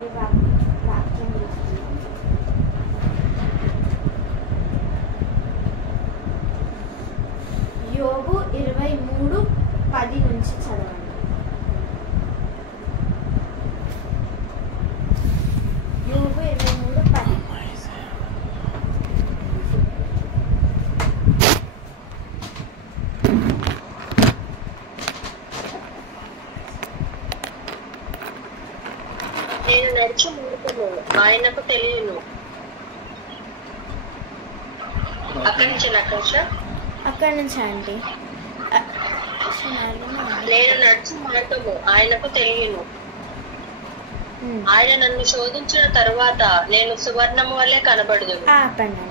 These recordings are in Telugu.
వాక్యం యోబు 23:10 నుంచి చదవండి. యోబు 23:10. నేను నడిచి మూడుకును ఆయనకు తెలియను. అక్కడి నుంచి అక్కడి నుంచి అండి. నేను నడిచి మార్గము ఆయనకు తెలియను. ఆయన నన్ను శోధించిన తరువాత నేను సువర్ణము వల్లే కనబడదు. ఆపండి.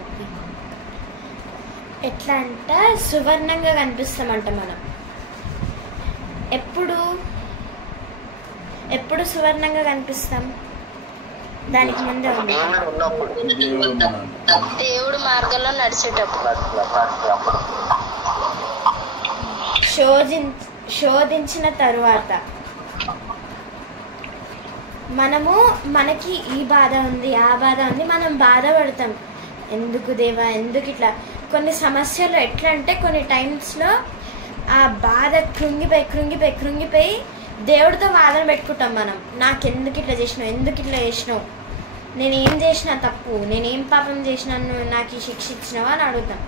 ఎట్లా అంటే సువర్ణంగా కనిపిస్తామంట మనం. ఎప్పుడు సువర్ణంగా కనిపిస్తాం? దానికి ముందే ఉంది దేవుడు మార్గంలో నడిచేటప్పుడు. శోధించిన తరువాత మనకి ఈ బాధ ఉంది, ఆ బాధ ఉంది, మనం బాధపడతాం. ఎందుకు దేవా, ఎందుకు ఇట్లా? కొన్ని సమస్యలు ఎట్లా అంటే కొన్ని టైమ్స్లో ఆ బాధ కృంగిపోయి దేవుడితో వాదన పెట్టుకుంటాం మనం. నాకెందుకు ఇట్లా చేసినావు, ఎందుకు ఇట్లా చేసినావు, నేనేం చేసినా తప్పు, నేనేం పాపం చేసినాను, నాకు ఈ శిక్ష ఇచ్చినావా అని అడుగుతాం.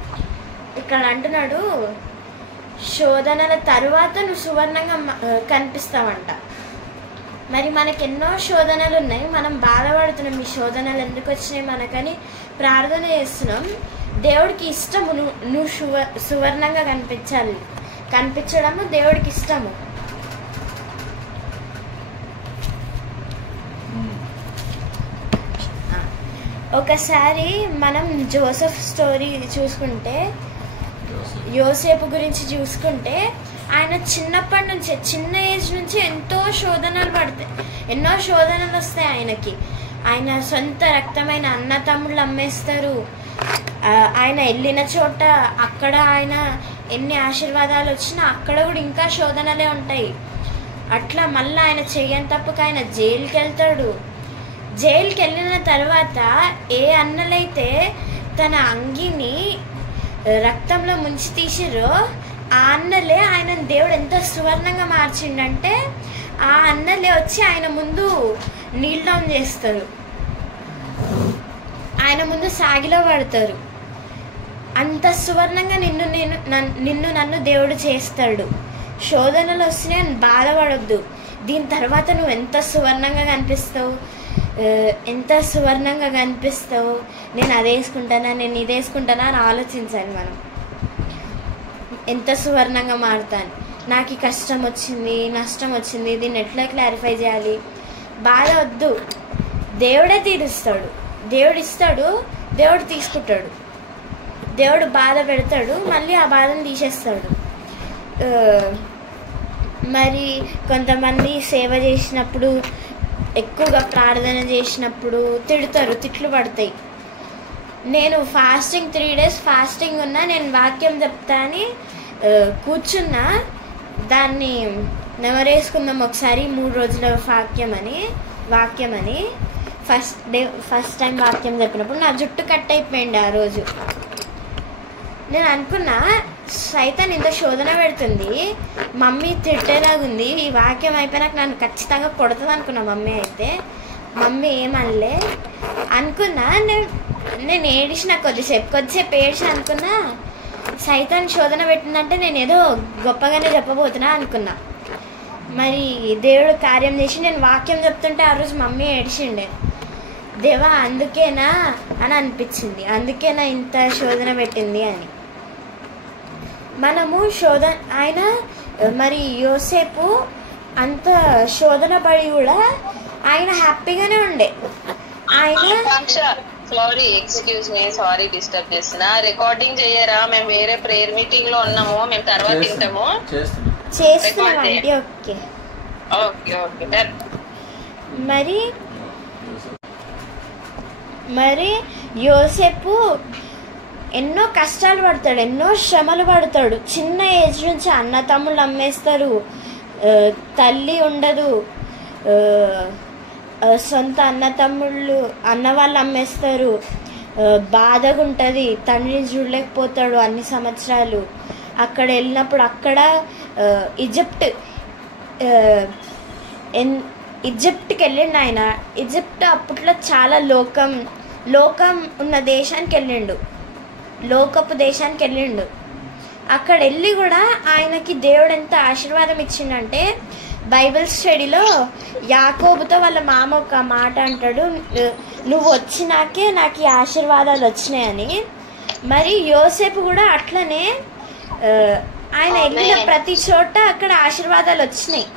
ఇక్కడ అంటున్నాడు, శోధనల తరువాత నువ్వు సువర్ణంగా కనిపిస్తావంట. మరి మనకి ఎన్నో శోధనలు ఉన్నాయి, మనం బాధపడుతున్నాం. ఈ శోధనలు ఎందుకు వచ్చినాయి మనకని ప్రార్థన చేస్తున్నాం. దేవుడికి ఇష్టము నువ్వు సువర్ణంగా కనిపించడము దేవుడికి ఇష్టము. ఒకసారి మనం జోసెఫ్ స్టోరీ చూసుకుంటే, యోసేపు గురించి చూసుకుంటే, ఆయన చిన్నప్పటి నుంచి, చిన్న ఏజ్ నుంచి ఎన్నో శోధనలు వస్తాయి ఆయనకి. ఆయన సొంత రక్తమైన అన్న తమ్ముళ్ళు అమ్మేస్తారు. ఆయన వెళ్ళిన చోట అక్కడ ఆయన ఎన్ని ఆశీర్వాదాలు వచ్చినా అక్కడ కూడా ఇంకా శోధనలే ఉంటాయి. అట్లా మళ్ళీ ఆయన చెయ్యని తప్పుకు ఆయన జైలుకి వెళ్తాడు. జైలుకి వెళ్ళిన తర్వాత ఏ అన్నలైతే తన అంగిని రక్తంలో ముంచి తీసిరో ఆ అన్నలే ఆయన దేవుడు ఎంత సువర్ణంగా మార్చిండంటే, ఆ అన్నలే వచ్చి ఆయన ముందు నీల్ డౌన్ చేస్తారు, ఆయన ముందు సాగిలో పడతారు. అంత సువర్ణంగా నిన్ను నన్ను దేవుడు చేస్తాడు. శోధనలు వస్తున్నాయి, బాధపడొద్దు. దీని తర్వాత నువ్వు ఎంత సువర్ణంగా కనిపిస్తావు, నేను అది వేసుకుంటానా, నేను ఇది వేసుకుంటానా అని ఆలోచించాలి మనం. ఎంత సువర్ణంగా మారుతాను, నాకు ఈ కష్టం వచ్చింది, నష్టం వచ్చింది, దీన్ని ఎట్లా క్లారిఫై చేయాలి, బాధ వద్దు. దేవుడే తీరుస్తాడు, దేవుడు ఇస్తాడు, దేవుడు తీసుకుంటాడు. దేవుడు బాధ పెడతాడు, మళ్ళీ ఆ బాధను తీసేస్తాడు. మరి కొంతమంది సేవ చేసినప్పుడు, ఎక్కువగా ప్రార్థన చేసినప్పుడు తిట్లు పడతాయి. నేను 3 days ఫాస్టింగ్ ఉన్నా, నేను వాక్యం చెప్తా అని కూర్చున్నా. దాన్ని నెమరేసుకుందాం ఒకసారి. 3 రోజుల వాక్యం అని ఫస్ట్ టైం వాక్యం చెప్పినప్పుడు నా జుట్టు కట్ అయిపోయింది. ఆ రోజు నేను అనుకున్నా, సైతాన్ ఇంత శోధన పెడుతుంది, మమ్మీ తిట్టేలాగుంది, ఈ వాక్యం అయిపోయినాక నన్ను ఖచ్చితంగా కొడుతుంది అనుకున్నా. మమ్మీ ఏమనలే అనుకున్నా. నేను ఏడిసిన కొద్దిసేపు ఏడిసిన అనుకున్నా. సైతాన్ శోధన పెట్టిందంటే నేను ఏదో గొప్పగానే చెప్పబోతున్నా అనుకున్నా. మరి దేవుడు కార్యం చేసి నేను వాక్యం చెప్తుంటే ఆ రోజు మమ్మీ ఏడిచిండే. దేవా అందుకేనా అని అనిపించింది, అందుకేనా ఇంత శోధన పెట్టింది అని. మనము ఆయన మరి యోసేపు అంత శోధన పడి కూడా ఆయన హ్యాపీగానే ఉండే. సారీ డిస్టర్బ్ చేస్తున్నా. రికార్డింగ్ చేయరా? మేము వేరే ప్రేయర్ మీటింగ్ లో ఉన్నాము, మేము తర్వాత తింటాము. చేస్తున్నామండి. ఓకే. మరి యోసేపు ఎన్నో కష్టాలు పడతాడు, ఎన్నో శ్రమలు పడతాడు. చిన్న ఏజ్ నుంచి అన్న తమ్ముళ్ళు అమ్మేస్తారు, తల్లి ఉండదు, సొంత అన్నతమ్ముళ్ళు అన్న వాళ్ళు అమ్మేస్తారు. బాధగా ఉంటుంది, తండ్రిని చూడలేకపోతాడు అన్ని సంవత్సరాలు. అక్కడ వెళ్ళినప్పుడు అక్కడ ఈజిప్ట్కి వెళ్ళిండు ఆయన. ఈజిప్ట్ అప్పట్లో చాలా లోకం ఉన్న దేశానికి వెళ్ళిండు, లోకపు దేశానికి వెళ్ళిండు. అక్కడ వెళ్ళి కూడా ఆయనకి దేవుడు ఎంత ఆశీర్వాదం ఇచ్చిండంటే, బైబిల్ స్టడీలో యాకోబుతో వాళ్ళ మామ ఒక మాట అంటాడు, నువ్వు వచ్చినాకే నాకు ఈ ఆశీర్వాదాలు వచ్చినాయని. మరి యోసేపు కూడా అట్లనే ఆయన వెళ్ళిన ప్రతి చోట అక్కడ ఆశీర్వాదాలు వచ్చినాయి,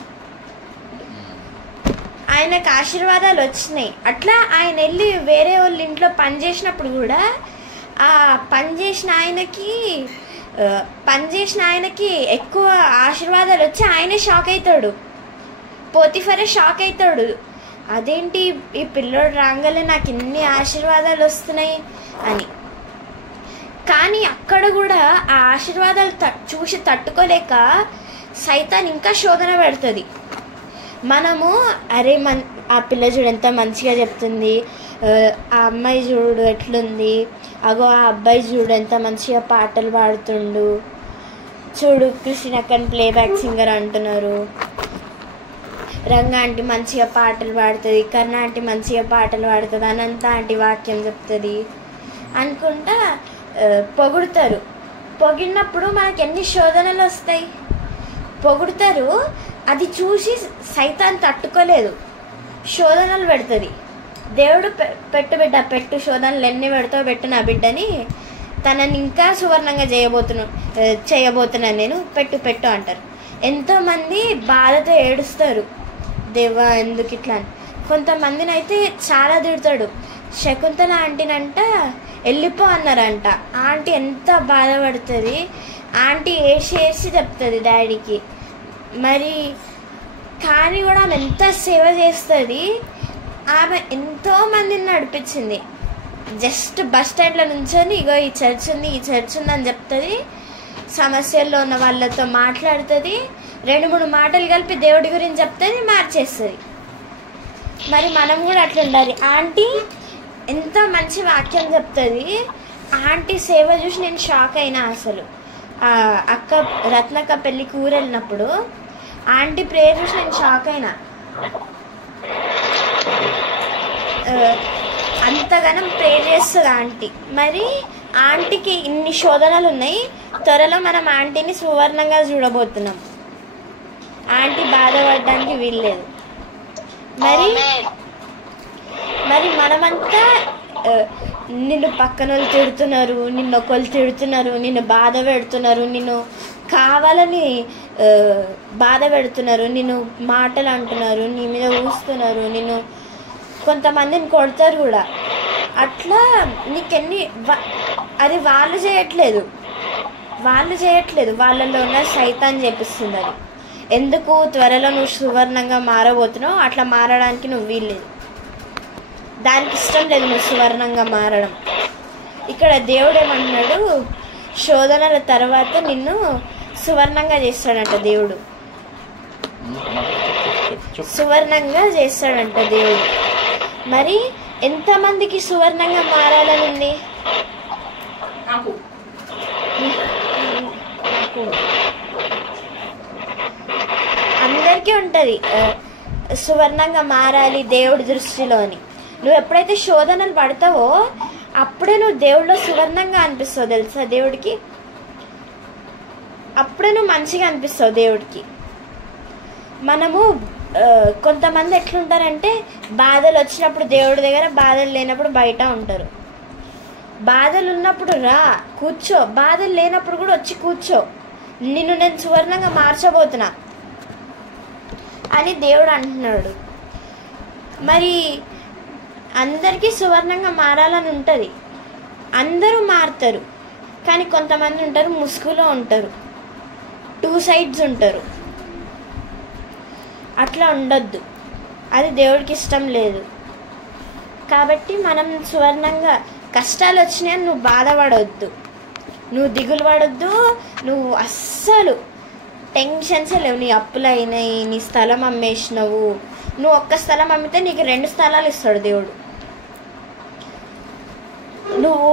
ఆయనకు ఆశీర్వాదాలు వచ్చినాయి. అట్లా ఆయన వెళ్ళి వేరే వాళ్ళ ఇంట్లో పనిచేసినప్పుడు కూడా ఆ పనిచేసిన ఆయనకి ఎక్కువ ఆశీర్వాదాలు వచ్చి ఆయనే షాక్ అవుతాడు. పోతిఫరే షాక్ అవుతాడు, అదేంటి ఈ పిల్లోడు రాగానే నాకు ఇన్ని ఆశీర్వాదాలు వస్తున్నాయి అని. కానీ అక్కడ కూడా ఆ ఆశీర్వాదాలు చూసి తట్టుకోలేక సైతాన్ ఇంకా శోధన పెడుతుంది. మనము అరే ఆ పిల్ల చూడు ఎంత మంచిగా చెప్తుంది, ఆ అమ్మాయి చూడు ఎట్లుంది, అగో ఆ అబ్బాయి చూడు ఎంత మంచిగా పాటలు పాడుతుండు, చూడు కృష్ణక్కని ప్లేబ్యాక్ సింగర్ అంటున్నారు, రంగా ఆంటీ మంచిగా పాటలు పాడుతుంది, కర్ణ ఆంటీ మంచిగా పాటలు పాడుతుంది, అనంత ఆంటీ వాక్యం చెప్తుంది అనుకుంటా పొగుడుతారు. పొగిడినప్పుడు మనకి ఎన్ని శోధనలు వస్తాయి. పొగుడుతారు, అది చూసి సైతాన్ తట్టుకోలేదు, శోధనలు పెడుతుంది. దేవుడు పెట్టు శోధనలు ఎన్ని పెడతావు పెట్టు నా బిడ్డని, తనని ఇంకా సువర్ణంగా చేయబోతున్నాను నేను, పెట్టు అంటారు. ఎంతోమంది బాధతో ఏడుస్తారు, దేవా ఎందుకు ఇట్లా అని. కొంతమందిని అయితే చాలా తిడతాడు. శకుంతల ఆంటీనంట వెళ్ళిపో అన్నారంట. ఆంటీ ఎంత బాధపడుతుంది, ఆంటీ ఏసి చెప్తుంది డాడీకి. మరి కానీ కూడా ఆమె ఎంత సేవ చేస్తుంది. ఆమె ఎంతో మందిని నడిపించింది. జస్ట్ బస్ స్టాండ్లో నుంచొని ఇగో ఈ చర్చ్ ఉంది అని చెప్తుంది, సమస్యల్లో ఉన్న వాళ్ళతో మాట్లాడుతుంది, 2-3 మాటలు కలిపి దేవుడి గురించి చెప్తుంది, మార్చేస్తుంది. మరి మనం కూడా అట్లా ఉండాలి. ఆంటీ ఎంత మంచి వాక్యం చెప్తుంది. ఆంటీ సేవ చూసి నేను షాక్ అయినా. అసలు రత్నక్క పెళ్ళికి ఊరు వెళ్ళినప్పుడు ఆంటీ ప్రేయర్ చూసి నేను షాక్ అయినా. అంతగానం ప్రేయర్ చేస్తుంది ఆంటీ. మరి ఆంటీకి ఇన్ని శోధనలు ఉన్నాయి. త్వరలో మనం ఆంటీని సువర్ణంగా చూడబోతున్నాం. ఆంటీ బాధపడడానికి వీల్లేదు. మరి మనమంతా నిన్ను పక్కన వాళ్ళు తిడుతున్నారు, నిన్ను ఒకళ్ళు తిడుతున్నారు, నిన్ను బాధ పెడుతున్నారు, నిన్ను కావాలని బాధ పెడుతున్నారు, నిన్ను మాటలు అంటున్నారు, నీ మీద ఊస్తున్నారు, నిన్ను కొంతమందిని కొడతారు కూడా. అట్లా నీకెన్ని అది వాళ్ళు చేయట్లేదు, వాళ్ళలో ఉన్న సైతాన్ చేపిస్తుంది. అది ఎందుకు త్వరలో నువ్వు సువర్ణంగా మారబోతున్నావు, అట్లా మారడానికి నువ్వు వీల్లేదు. దానికి ఇష్టం లేదు నువ్వు సువర్ణంగా మారడం. ఇక్కడ దేవుడు ఏమంటున్నాడు, శోధనల తర్వాత నిన్ను సువర్ణంగా చేస్తాడంట దేవుడు. సువర్ణంగా చేస్తాడంట దేవుడు. మరి ఎంతమందికి సువర్ణంగా మారాలని ఉంది? అందరికీ ఉంటుంది సువర్ణంగా మారాలి దేవుడి దృష్టిలో అని. నువ్వు ఎప్పుడైతే శోధనలు పడతావో అప్పుడే నువ్వు దేవుడిలో సువర్ణంగా అనిపిస్తావు తెలుసా దేవుడికి. అప్పుడే నువ్వు మంచిగా అనిపిస్తావు దేవుడికి. మనము కొంతమంది ఎట్లుంటారంటే బాధలు వచ్చినప్పుడు దేవుడి దగ్గర, బాధలు లేనప్పుడు బయట ఉంటారు. బాధలు ఉన్నప్పుడు రా కూర్చో, బాధలు లేనప్పుడు కూడా వచ్చి కూర్చో, నిన్ను నేను సువర్ణంగా మార్చబోతున్నా అని దేవుడు అంటున్నాడు. మరి అందరికీ సువర్ణంగా మారాలని ఉంటుంది, అందరూ మారుతారు. కానీ కొంతమంది ఉంటారు ముసుగులో ఉంటారు, 2 sides ఉంటారు. అట్లా ఉండొద్దు, అది దేవుడికి ఇష్టం లేదు. కాబట్టి మనం సువర్ణంగా, కష్టాలు వచ్చినాయని నువ్వు బాధపడవద్దు, నువ్వు దిగులు పడొద్దు, నువ్వు అస్సలు టెన్షన్స్ లేవు. నీ అప్పులు అయినాయి, నీ స్థలం అమ్మేసినావు, నువ్వు ఒక్క స్థలం అమ్మితే నీకు 2 స్థలాలు ఇస్తాడు దేవుడు. నువ్వు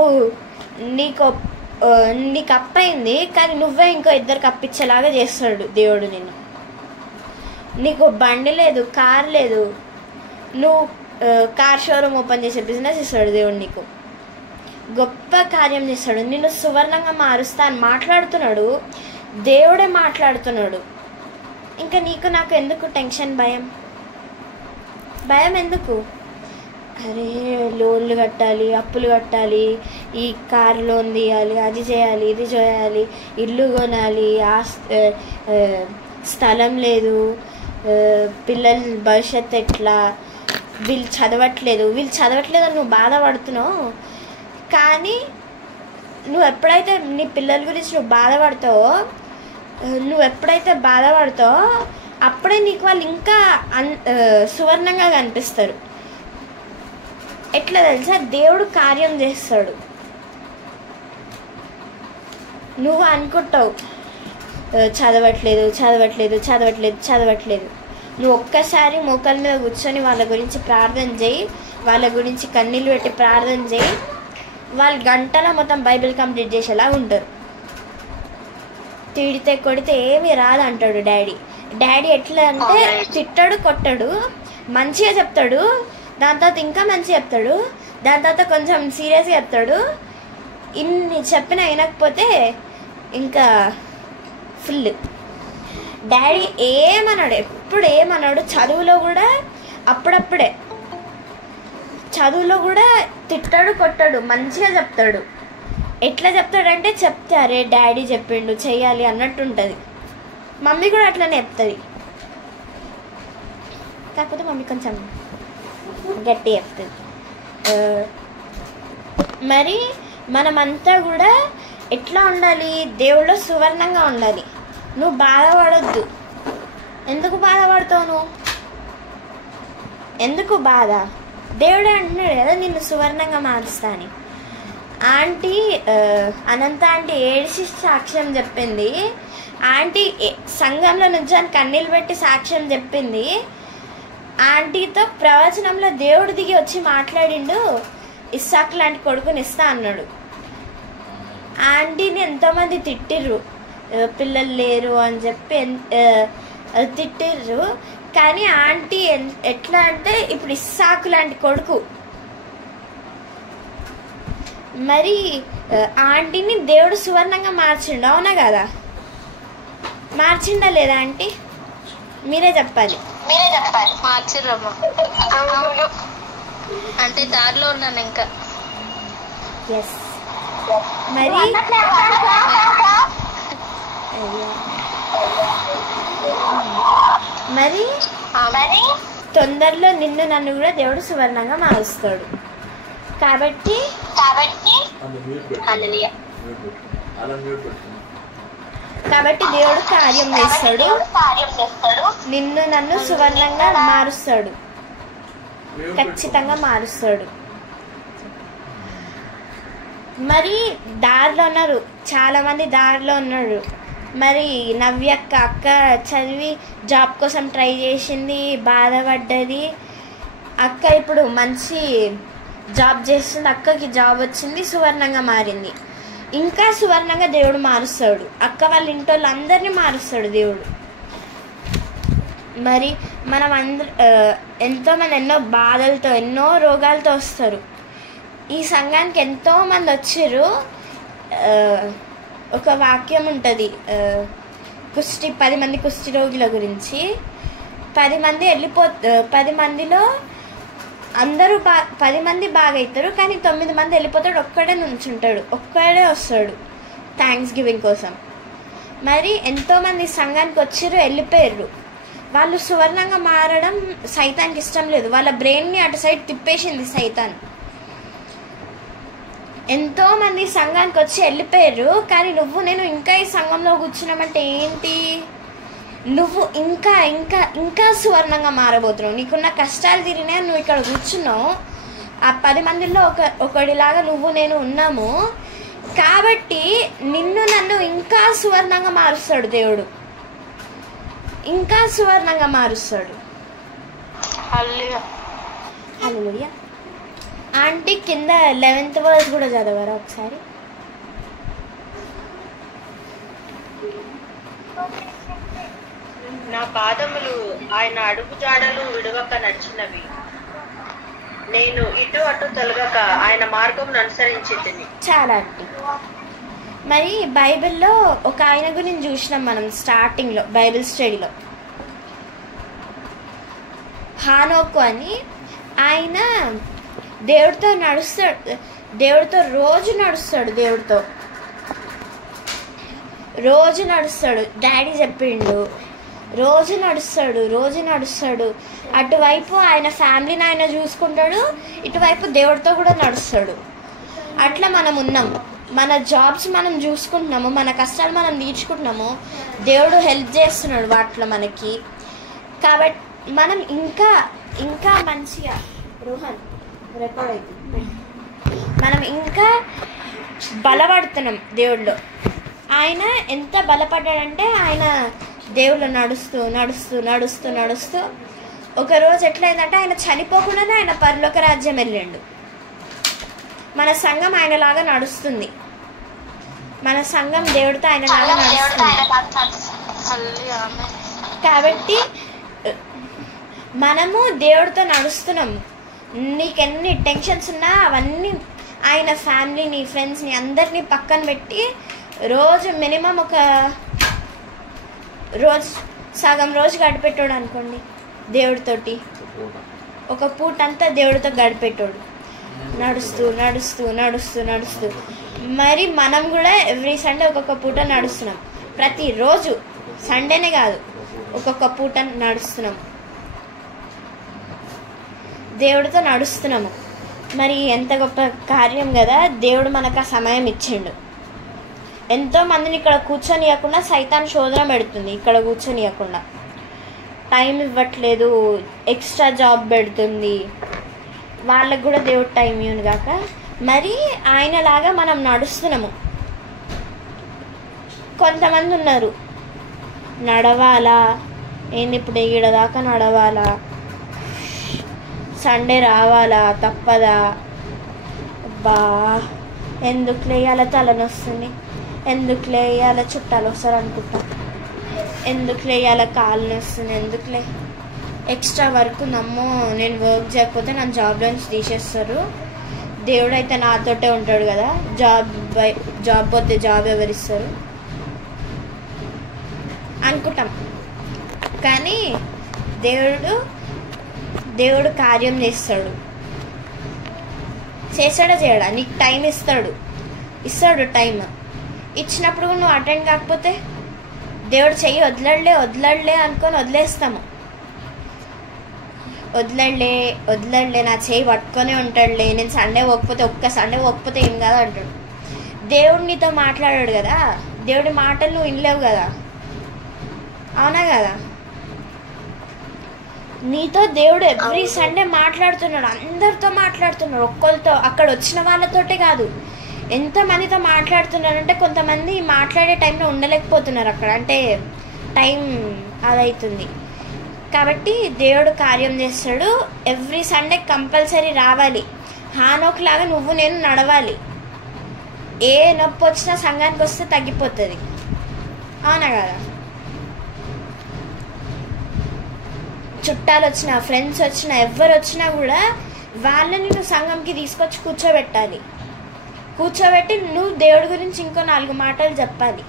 నీకు అప్పయింది కానీ నువ్వే ఇంకో 2 అప్పిచ్చేలాగా చేస్తాడు దేవుడు నిన్ను. నీకు బండి లేదు, కార్ లేదు, నువ్వు కార్ షోరూమ్ ఓపెన్ చేసే బిజినెస్ ఇస్తాడు దేవుడు. నీకు గొప్ప కార్యం చేస్తాడు. నిన్ను సువర్ణంగా మారుస్తా అని మాట్లాడుతున్నాడు, దేవుడే మాట్లాడుతున్నాడు. ఇంకా నీకు నాకు ఎందుకు టెన్షన్, భయం ఎందుకు? అరే లోన్లు కట్టాలి, అప్పులు కట్టాలి, ఈ కారు లోన్ తీయాలి, అది చేయాలి, ఇది చేయాలి, ఇల్లు కొనాలి, స్థలం లేదు, పిల్లల భవిష్యత్తు ఎట్లా, వీళ్ళు చదవట్లేదు అని నువ్వు బాధపడుతున్నావు. కానీ నువ్వు ఎప్పుడైతే నీ పిల్లల గురించి నువ్వు ఎప్పుడైతే బాధపడతావో అప్పుడే నీకు వాళ్ళు ఇంకా సువర్ణంగా కనిపిస్తారు. ఎట్లా తెలుసా? దేవుడు కార్యం చేస్తాడు. నువ్వు అనుకుంటావు చదవట్లేదు. నువ్వు ఒక్కసారి మోకాళ్ళ మీద కూర్చొని వాళ్ళ గురించి ప్రార్థన చేయి, వాళ్ళ గురించి కన్నీళ్ళు పెట్టి ప్రార్థన చేయి, వాళ్ళు గంటలో మొత్తం బైబిల్ కంప్లీట్ చేసేలా ఉంటారు. తిడితే కొడితే ఏమీ రాదు అంటాడు డాడీ ఎట్లా అంటే తిట్టాడు, కొట్టాడు, మంచిగా చెప్తాడు, దాని తర్వాత ఇంకా మంచిగా చెప్తాడు, దాని తర్వాత కొంచెం సీరియస్గా చెప్తాడు. ఇన్ని చెప్పినా వినకపోతే ఇంకా ఫుల్. డాడీ ఎప్పుడు ఏమన్నాడు, చదువులో కూడా తిట్టాడు, కొట్టాడు, మంచిగా చెప్తాడు. ఎట్లా చెప్తాడంటే చెప్తారే డాడీ చెప్పిండు చెయ్యాలి అన్నట్టు ఉంటుంది. మమ్మీ కూడా అట్లనే చెప్తుంది, కాకపోతే మమ్మీ కొంచెం గట్టి చెప్తుంది. మరి మనమంతా కూడా ఎట్లా ఉండాలి? దేవుళ్ళో సువర్ణంగా ఉండాలి. నువ్వు బాధపడొద్దు. ఎందుకు బాధపడతావు నువ్వు? ఎందుకు బాధ? దేవుడే అంటున్నాడు కదా నిన్ను సువర్ణంగా మారుస్తా అని. అనంత ఆంటీ ఏడిసి సాక్ష్యం చెప్పింది. ఆంటీ సంఘంలో నుంచొని కన్నీళ్ళు పెట్టి సాక్ష్యం చెప్పింది. ఆంటీతో ప్రవచనంలో దేవుడు దిగి వచ్చి మాట్లాడిండు, ఇస్సాకు లాంటి కొడుకుని ఇస్తా అన్నాడు. ఆంటీని ఎంతోమంది తిట్టిర్రు, పిల్లలు లేరు అని చెప్పి తిట్టిర్రు. కానీ ఆంటీ ఎట్లా అంటే ఇప్పుడు ఇస్సాకు లాంటి కొడుకు. మరి ఆంటీని దేవుడు సువర్ణంగా మార్చిండు, అవునా కదా? మార్చిండా లేదా ఆంటీ? మీరే చెప్పాలి. మార్చిర్రమ్మా. అంటే దారిలో ఉన్నాను ఇంకా. ఎస్. మరి తొందరలో నిన్ను నన్ను కూడా దేవుడు సువర్ణంగా మారుస్తాడు. కాబట్టి దేవుడు కార్యం చేస్తాడు, నిన్ను నన్ను సువర్ణంగా మారుస్తాడు, ఖచ్చితంగా మారుస్తాడు. మరి దారిలో ఉన్నారు, చాలా మంది దారిలో ఉన్నారు. మరి నవ్యక్క అక్క చదివి జాబ్ కోసం ట్రై చేసింది, బాధపడ్డది. అక్క ఇప్పుడు మంచి జాబ్ చేస్తుంది, అక్కకి జాబ్ వచ్చింది, సువర్ణంగా మారింది. ఇంకా సువర్ణంగా దేవుడు మారుస్తాడు. అక్క వాళ్ళ ఇంటి వాళ్ళందరినీ మారుస్తాడు దేవుడు. మరి మనం ఎంతోమంది ఎన్నో బాధలతో ఎన్నో రోగాలతో వస్తారు. ఈ సంఘానికి ఎంతోమంది వచ్చారు. ఒక వాక్యం ఉంటుంది, 10 మంది కుష్టి రోగుల గురించి. 10 మంది 10 మందిలో అందరూ 10 మంది బాగా అవుతారు, కానీ 9 మంది వెళ్ళిపోతాడు, ఒక్కడే నుంచుంటాడు, ఒక్కడే వస్తాడు థ్యాంక్స్ గివింగ్ కోసం. మరి ఎంతోమంది సంఘానికి వచ్చారు, వెళ్ళిపోయారు. వాళ్ళు సువర్ణంగా మారడం సైతానికి ఇష్టం లేదు. వాళ్ళ బ్రెయిన్ని అటు సైడ్ తిప్పేసింది సైతాన్. ఎంతోమంది సంఘానికి వచ్చి వెళ్ళిపోయారు, కానీ నువ్వు నేను ఇంకా ఈ సంఘంలో కూర్చున్నామంటే ఏంటి? నువ్వు ఇంకా ఇంకా ఇంకా సువర్ణంగా మారబోతున్నావు. నీకున్న కష్టాలు తీరినా నువ్వు ఇక్కడ కూర్చున్నావు. ఆ 10 మందిలో ఒకడిలాగా నువ్వు నేను ఉన్నాము. కాబట్టి నిన్ను నన్ను ఇంకా సువర్ణంగా మారుస్తాడు దేవుడు, ఇంకా సువర్ణంగా మారుస్తాడు. హల్లెలూయా. ఆంటీ కింద 11th వర్స్ కూడా చదవరా ఒకసారి? నా పాదములు ఆయన అడుగు జాడలు విడవక నడిచినవి, నేను ఇటు అటు తొలగక ఆయన మార్గం అనుసరించింది. చాలా ఆంటీ. మరి బైబిల్లో ఒక ఆయన గురించి చూసినాం మనం స్టార్టింగ్లో బైబిల్ స్టడీలో, హానోకు అని. ఆయన దేవుడితో నడుస్తాడు, దేవుడితో రోజు నడుస్తాడు, రోజు నడుస్తాడు. డాడీ చెప్పిండు రోజు నడుస్తాడు. అటువైపు ఆయన ఫ్యామిలీని ఆయన చూసుకుంటాడు, ఇటువైపు దేవుడితో కూడా నడుస్తాడు. అట్లా మనం ఉన్నాం. మన జాబ్స్ మనం చూసుకుంటున్నాము, మన కష్టాలు మనం తీర్చుకుంటున్నాము, దేవుడు హెల్ప్ చేస్తున్నాడు వాటిలో మనకి. కాబట్టి మనం ఇంకా ఇంకా మంచిగా రోహన్ రికార్డ్ అవుతుంది, మనం ఇంకా బలపడుతున్నాం దేవుడిలో. ఆయన ఎంత బలపడ్డాడంటే ఆయన దేవుళ్ళు నడుస్తూ ఒకరోజు ఎట్లయిందంటే ఆయన చనిపోకుండానే ఆయన పరలోక రాజ్యం వెళ్ళిండు. మన సంఘం ఆయనలాగా నడుస్తుంది, మన సంఘం దేవుడితో ఆయనలాగా నడుస్తుంది. కాబట్టి మనము దేవుడితో నడుస్తున్నాం. నీకెన్ని టెన్షన్స్ ఉన్నా అవన్నీ ఆయన ఫ్యామిలీని, ఫ్రెండ్స్ని అందరినీ పక్కన పెట్టి రోజు మినిమం సగం రోజు గడిపెట్టాడు అనుకోండి దేవుడితోటి, ఒక పూట అంతా దేవుడితో గడిపెట్టాడు, నడుస్తూ. మరి మనం కూడా ఎవ్రీ సండే ఒక్కొక్క పూట నడుస్తున్నాం. ప్రతిరోజు సండేనే కాదు, ఒక్కొక్క పూట నడుస్తున్నాం, దేవుడితో నడుస్తున్నాము. మరి ఎంత గొప్ప కార్యం కదా, దేవుడు మనకు ఆ సమయం ఇచ్చిండు. ఎంతో మందిని ఇక్కడ కూర్చొనియకుండా సైతాన్ శోధన పెడుతుంది, ఇక్కడ కూర్చొనియకుండా టైం ఇవ్వట్లేదు, ఎక్స్ట్రా జాబ్ పెడుతుంది, వాళ్ళకు కూడా దేవుడు టైం ఇవ్వను కాక. మరి ఆయనలాగా మనం నడుస్తున్నాము. కొంతమంది ఉన్నారు, నడవాలా ఏంది ఇప్పుడు ఈడదాకా నడవాలా, సండే రావాలా తప్పదా, బా ఎందుకులే ఇవాళ తలనొస్తుంది, ఎందుకులే ఇవాళ చుట్టాలు వస్తారు అనుకుంటా, ఎందుకులే ఇవాళ కాలు నొస్తుంది, ఎందుకులే ఎక్స్ట్రా వర్క్ ఉందమ్మో, నేను వర్క్ చేయకపోతే నన్ను జాబ్లో నుంచి తీసేస్తారు, దేవుడు అయితే నాతోటే ఉంటాడు కదా, జాబ్ పోతే జాబ్ ఎవరిస్తారు అనుకుంటాం. కానీ దేవుడు కార్యం చేస్తాడా చేయడా, నీకు టైం ఇస్తాడు టైం ఇచ్చినప్పుడు నువ్వు అటెండ్ కాకపోతే దేవుడు చెయ్యి వదలడ్లే అనుకొని వదిలేస్తాము. వదలడ్లే నా చెయ్యి పట్టుకొనే ఉంటాడులే, నేను సండే పోకపోతే ఒక్క సండే పోకపోతే ఏం కాదు అంటాడు. దేవుడు నీతో మాట్లాడాడు కదా, దేవుడి మాటలు నువ్వు వినలేవు కదా, అవునా కదా? నీతో దేవుడు ఎవ్రీ సండే మాట్లాడుతున్నాడు, అందరితో మాట్లాడుతున్నాడు, ఒక్కరితో అక్కడ వచ్చిన వాళ్ళతోటే కాదు, ఎంతమందితో మాట్లాడుతున్నారు అంటే కొంతమంది మాట్లాడే టైంలో ఉండలేకపోతున్నారు అక్కడ, అంటే టైం అదవుతుంది. కాబట్టి దేవుడు కార్యం చేస్తాడు. ఎవ్రీ సండే కంపల్సరీ రావాలి. హానోక్ లాగా నువ్వు నేను నడవాలి. ఏ నొప్పి వచ్చినా సంఘానికి వస్తే తగ్గిపోతుంది, అవునా కదా? చుట్టాలు వచ్చినా, ఫ్రెండ్స్ వచ్చినా, ఎవరు వచ్చినా కూడా వాళ్ళని నువ్వు సంఘంకి తీసుకొచ్చి కూర్చోబెట్టి నువ్వు దేవుడి గురించి ఇంకో 4 మాటలు చెప్పాలి.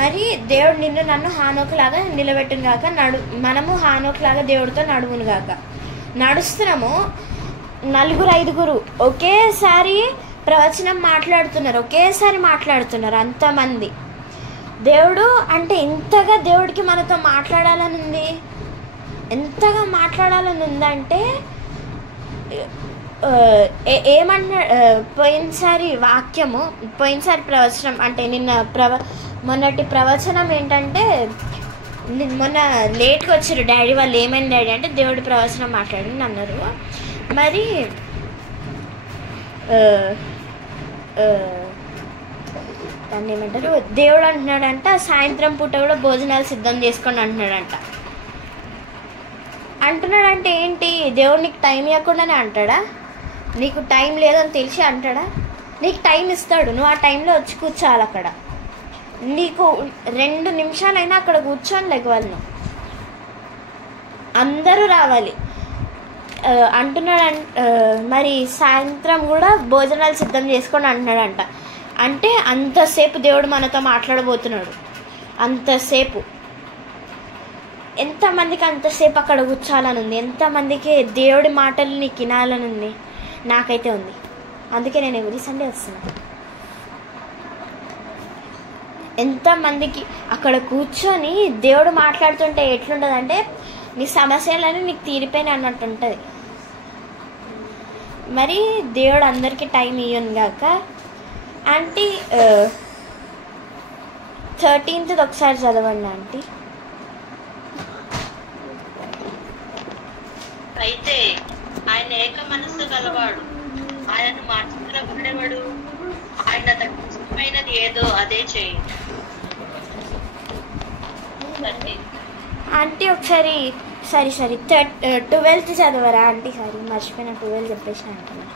మరి దేవుడు నన్ను హానోక్ లాగా నిలబెట్టును గాక, మనము హానోక్ లాగా దేవుడితో నడువును గాక. నడుస్తున్నాము, 4-5 ఒకేసారి ప్రవచనం మాట్లాడుతున్నారు అంతమంది. దేవుడు అంటే ఎంతగా దేవుడికి మనతో మాట్లాడాలని ఉంది, ఎంతగా మాట్లాడాలని ఉందంటే ఏమన్నా పోయినసారి ప్రవచనం అంటే మొన్నటి ప్రవచనం ఏంటంటే, మొన్న లేట్గా వచ్చారు డాడీ వాళ్ళు. ఏమైంది డాడీ అంటే దేవుడి ప్రవచనం మాట్లాడింది అన్నారు. మరి దాన్ని ఏమంటారు, దేవుడు అంటున్నాడంట సాయంత్రం పూట కూడా భోజనాలు సిద్ధం చేసుకోండి అంటున్నాడంట. అంటున్నాడంటే ఏంటి? దేవుడు నీకు టైం ఇవ్వకుండానే అంటాడా? నీకు టైం లేదని తెలిసి అంటాడా? నీకు టైం ఇస్తాడు, నువ్వు ఆ టైంలో వచ్చి కూర్చోవాలి. అక్కడ నీకు 2 నిమిషాలైనా అక్కడ కూర్చొని లెగవాలి. నువ్వు అందరూ రావాలి అంటున్నాడు. మరి సాయంత్రం కూడా భోజనాలు సిద్ధం చేసుకొని అంటున్నాడంట. అంటే అంతసేపు దేవుడు మనతో మాట్లాడబోతున్నాడు. అంతసేపు ఎంతమందికి అంతసేపు అక్కడ కూర్చోాలని ఉంది? ఎంతమందికి దేవుడి మాటలు నీకు వినాలని ఉంది? నాకైతే ఉంది. అందుకే నేను ఎవ్రీ సండే వస్తున్నాను. ఎంతమందికి అక్కడ కూర్చొని దేవుడు మాట్లాడుతుంటే ఎట్లుంటుంది అంటే నీ సమస్యలన్నీ నీకు తీరిపోయినాయి అన్నట్టు ఉంటుంది. మరి దేవుడు అందరికీ టైం ఇయ్యను గాక. ఆంటీ 13th ఒకసారి చదవండి ఆంటీ. అయితే ఆయన ఏక మనస్సు గలవాడు, ఆయనను మార్చుకునేవాడు, ఆయన తనకు ఇష్టమైనది ఏదో అదే చేయి. ఆంటీ ఒకసారి సరే 12th చదవరా ఆంటీ? సారీ మర్చిపోయిన, 12 చెప్పేసిన అంటున్నా.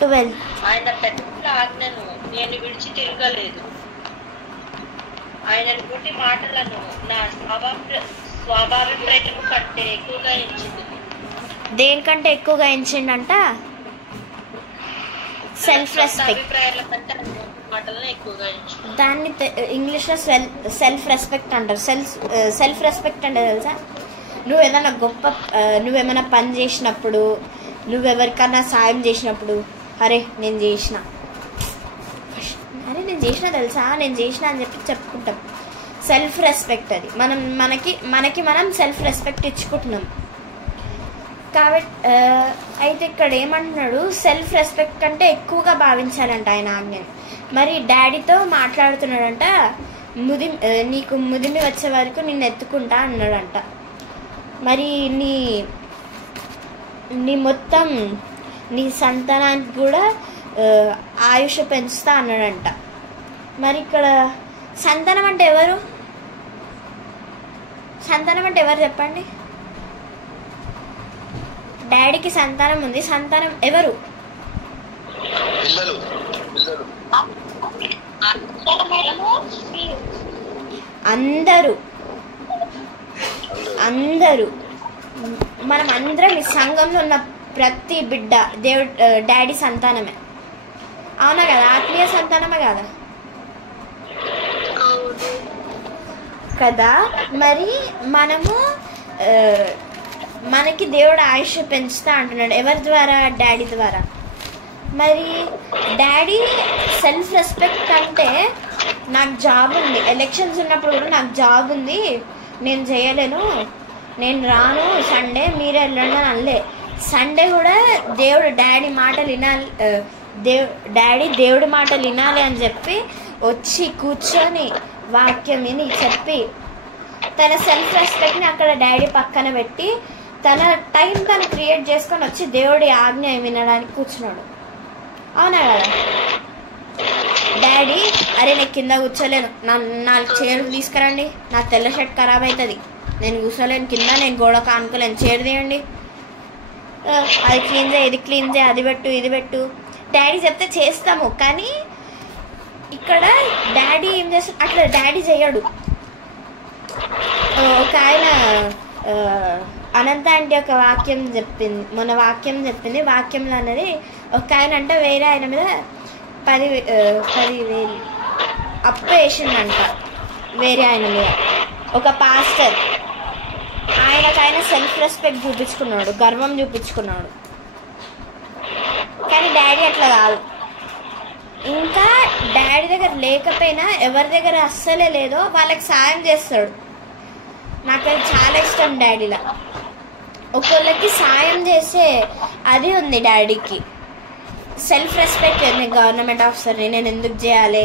12 ఆయన పెద్ద ఆజ్ఞను నేను విడిచి తిరగలేదు, ఆయన నోటి మాటలను నా స్వాభావిప్రాయం కంటే ఎక్కువగా ఎంచింది. దేనికంటే ఎక్కువగా ఎంచిండంట? Self respect. మాటలను ఎక్కువగా ఎంచింది. దాన్ని ఇంగ్లీష్లో సెల్ఫ్ రెస్పెక్ట్ అంటారు. సెల్ఫ్ రెస్పెక్ట్ అంటే తెలుసా? నువ్వేమైనా పని చేసినప్పుడు, నువ్వెవరికన్నా సాయం చేసినప్పుడు, అరే నేను చేసిన తెలుసా, నేను చేసిన అని చెప్పి చెప్పుకుంటాం. సెల్ఫ్ రెస్పెక్ట్ అది. మనకి మనం సెల్ఫ్ రెస్పెక్ట్ ఇచ్చుకుంటున్నాం. కాబట్టి అయితే ఇక్కడ ఏమంటున్నాడు? సెల్ఫ్ రెస్పెక్ట్ కంటే ఎక్కువగా భావించాలంట ఆయన ఆజ్ఞని. మరి డాడీతో మాట్లాడుతున్నాడంట. నీకు ముదిమి వచ్చే వరకు నిన్ను ఎత్తుకుంటా అన్నాడంట. మరి నీ మొత్తం నీ సంతానానికి కూడా ఆయుష్ పెంచుతా అన్నాడంట. మరి ఇక్కడ సంతానం అంటే ఎవరు? చెప్పండి. డాడీకి సంతానం ఉంది. సంతానం ఎవరు? అందరూ మనం అందరం ఈ సంఘంలో ఉన్న ప్రతి బిడ్డ డాడీ సంతానమే. అవునా కదా? ఆత్మీయ సంతానమే కదా కదా. మరి మనకి దేవుడు ఆయుష్ పెంచుతా అంటున్నాడు. ఎవరి ద్వారా? డాడీ ద్వారా. మరి డాడీ సెల్ఫ్ రెస్పెక్ట్ అంటే నాకు జాబ్ ఉంది, ఎలక్షన్స్ ఉన్నప్పుడు కూడా నాకు జాబ్ ఉంది, నేను చేయలేను, నేను రాను సండే, మీరే వెళ్ళండి అని అనలే. సండే కూడా డాడీ మాటలు వినాలి, దేవుడి మాటలు వినాలి అని చెప్పి వచ్చి కూర్చొని వాక్యం విని చెప్పి తన సెల్ఫ్ రెస్పెక్ట్ని అక్కడ డాడీ పక్కన పెట్టి తన టైం తను క్రియేట్ చేసుకొని వచ్చి దేవుడి ఆజ్ఞ వినడానికి కూర్చున్నాడు. అవునా కదా? డాడీ అరే నేను కింద కూర్చోలేను, నాకు చైర్ తీసుకురండి, నా తెల్ల షర్ట్ ఖరాబ్ అవుతుంది, నేను కూర్చోలేను కింద, నేను గోడ కానుకోలేను, చైర్ తీయండి, అది క్లీన్ చేయి, ఇది క్లీన్ చేయి, అది పెట్టు, ఇది పెట్టు. డాడీ చెప్తే చేస్తాము. కానీ ఇక్కడ డాడీ ఏం చేస్తాడు? అట్లా డాడీ చేయడు. ఒక ఆయన అనంత అంటే ఒక వాక్యం చెప్పింది, మొన్న వాక్యం చెప్పింది. వాక్యంలో అన్నది ఒక ఆయన అంటే వేరే ఆయన మీద 10,000 అప్పు వేసిందంట వేరే ఆయన మీద. ఒక పాస్టర్ ఆయనకైనా సెల్ఫ్ రెస్పెక్ట్ చూపించుకున్నాడు, గర్వం చూపించుకున్నాడు. కానీ డాడీ అట్లా కాదు. ఇంకా డాడీ దగ్గర లేకపోయినా ఎవరి దగ్గర అస్సలే లేదో వాళ్ళకి సాయం చేస్తాడు. నాకు అది చాలా ఇష్టం డాడీలా. ఒకళ్ళకి సాయం చేసే అది ఉంది డాడీకి. Self respect. నేను గవర్నమెంట్ ఆఫీసర్ని, నేను ఎందుకు చేయాలి,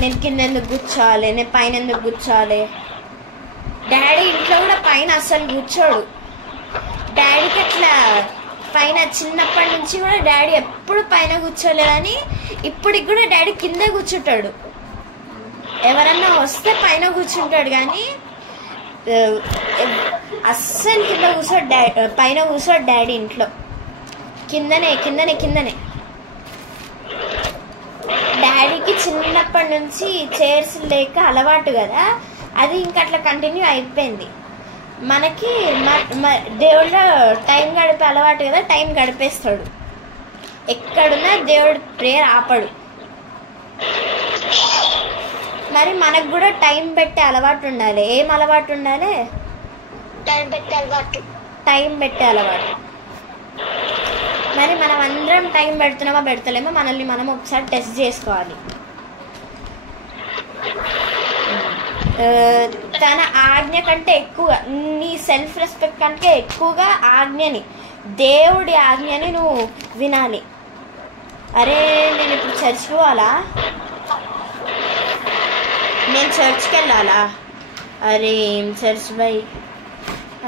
నేను కింద ఎందుకు కూర్చోవాలి, నేను పైన ఎందుకు కూర్చోవాలి. డాడీ ఇంట్లో కూడా పైన అస్సలు కూర్చోడు. డాడీకి అట్లా పైన చిన్నప్పటి నుంచి కూడా డాడీ ఎప్పుడు పైన కూర్చోలేదని ఇప్పటికి కూడా డాడీ కింద కూర్చుంటాడు. ఎవరన్నా వస్తే పైన కూర్చుంటాడు. కానీ అస్సలు కింద కూర్చోడు, పైన కూర్చోడు డాడీ ఇంట్లో, కిందనే కిందనే కిందనే. డాడీకి చిన్నప్పటి నుంచి చైర్స్ లేక అలవాటు కదా, అది ఇంకా అట్లా కంటిన్యూ అయిపోయింది. మనకి దేవుళ్ళ టైం గడిపే అలవాటు కదా, టైం గడిపేస్తాడు. ఎక్కడున్నా దేవుడు ప్రేయర్ ఆపడు. మరి మనకు కూడా టైం పెట్టే అలవాటు ఉండాలి. ఏం అలవాటు ఉండాలి? టైం పెట్టే అలవాటు. టైం పెట్టే అలవాటు. మరి మనం అందరం టైం పెడుతున్నామో పెడతలేమో మనల్ని మనం ఒకసారి టెస్ట్ చేసుకోవాలి. తన ఆజ్ఞ కంటే ఎక్కువ, నీ సెల్ఫ్ రెస్పెక్ట్ కంటే ఎక్కువగా ఆజ్ఞని, దేవుడి ఆజ్ఞని నువ్వు వినాలి. అరే నేను ఇప్పుడు చర్చ్కి పోవాలా, నేను చర్చ్కి వెళ్ళాలా, అరే ఏం చర్చ్ బై,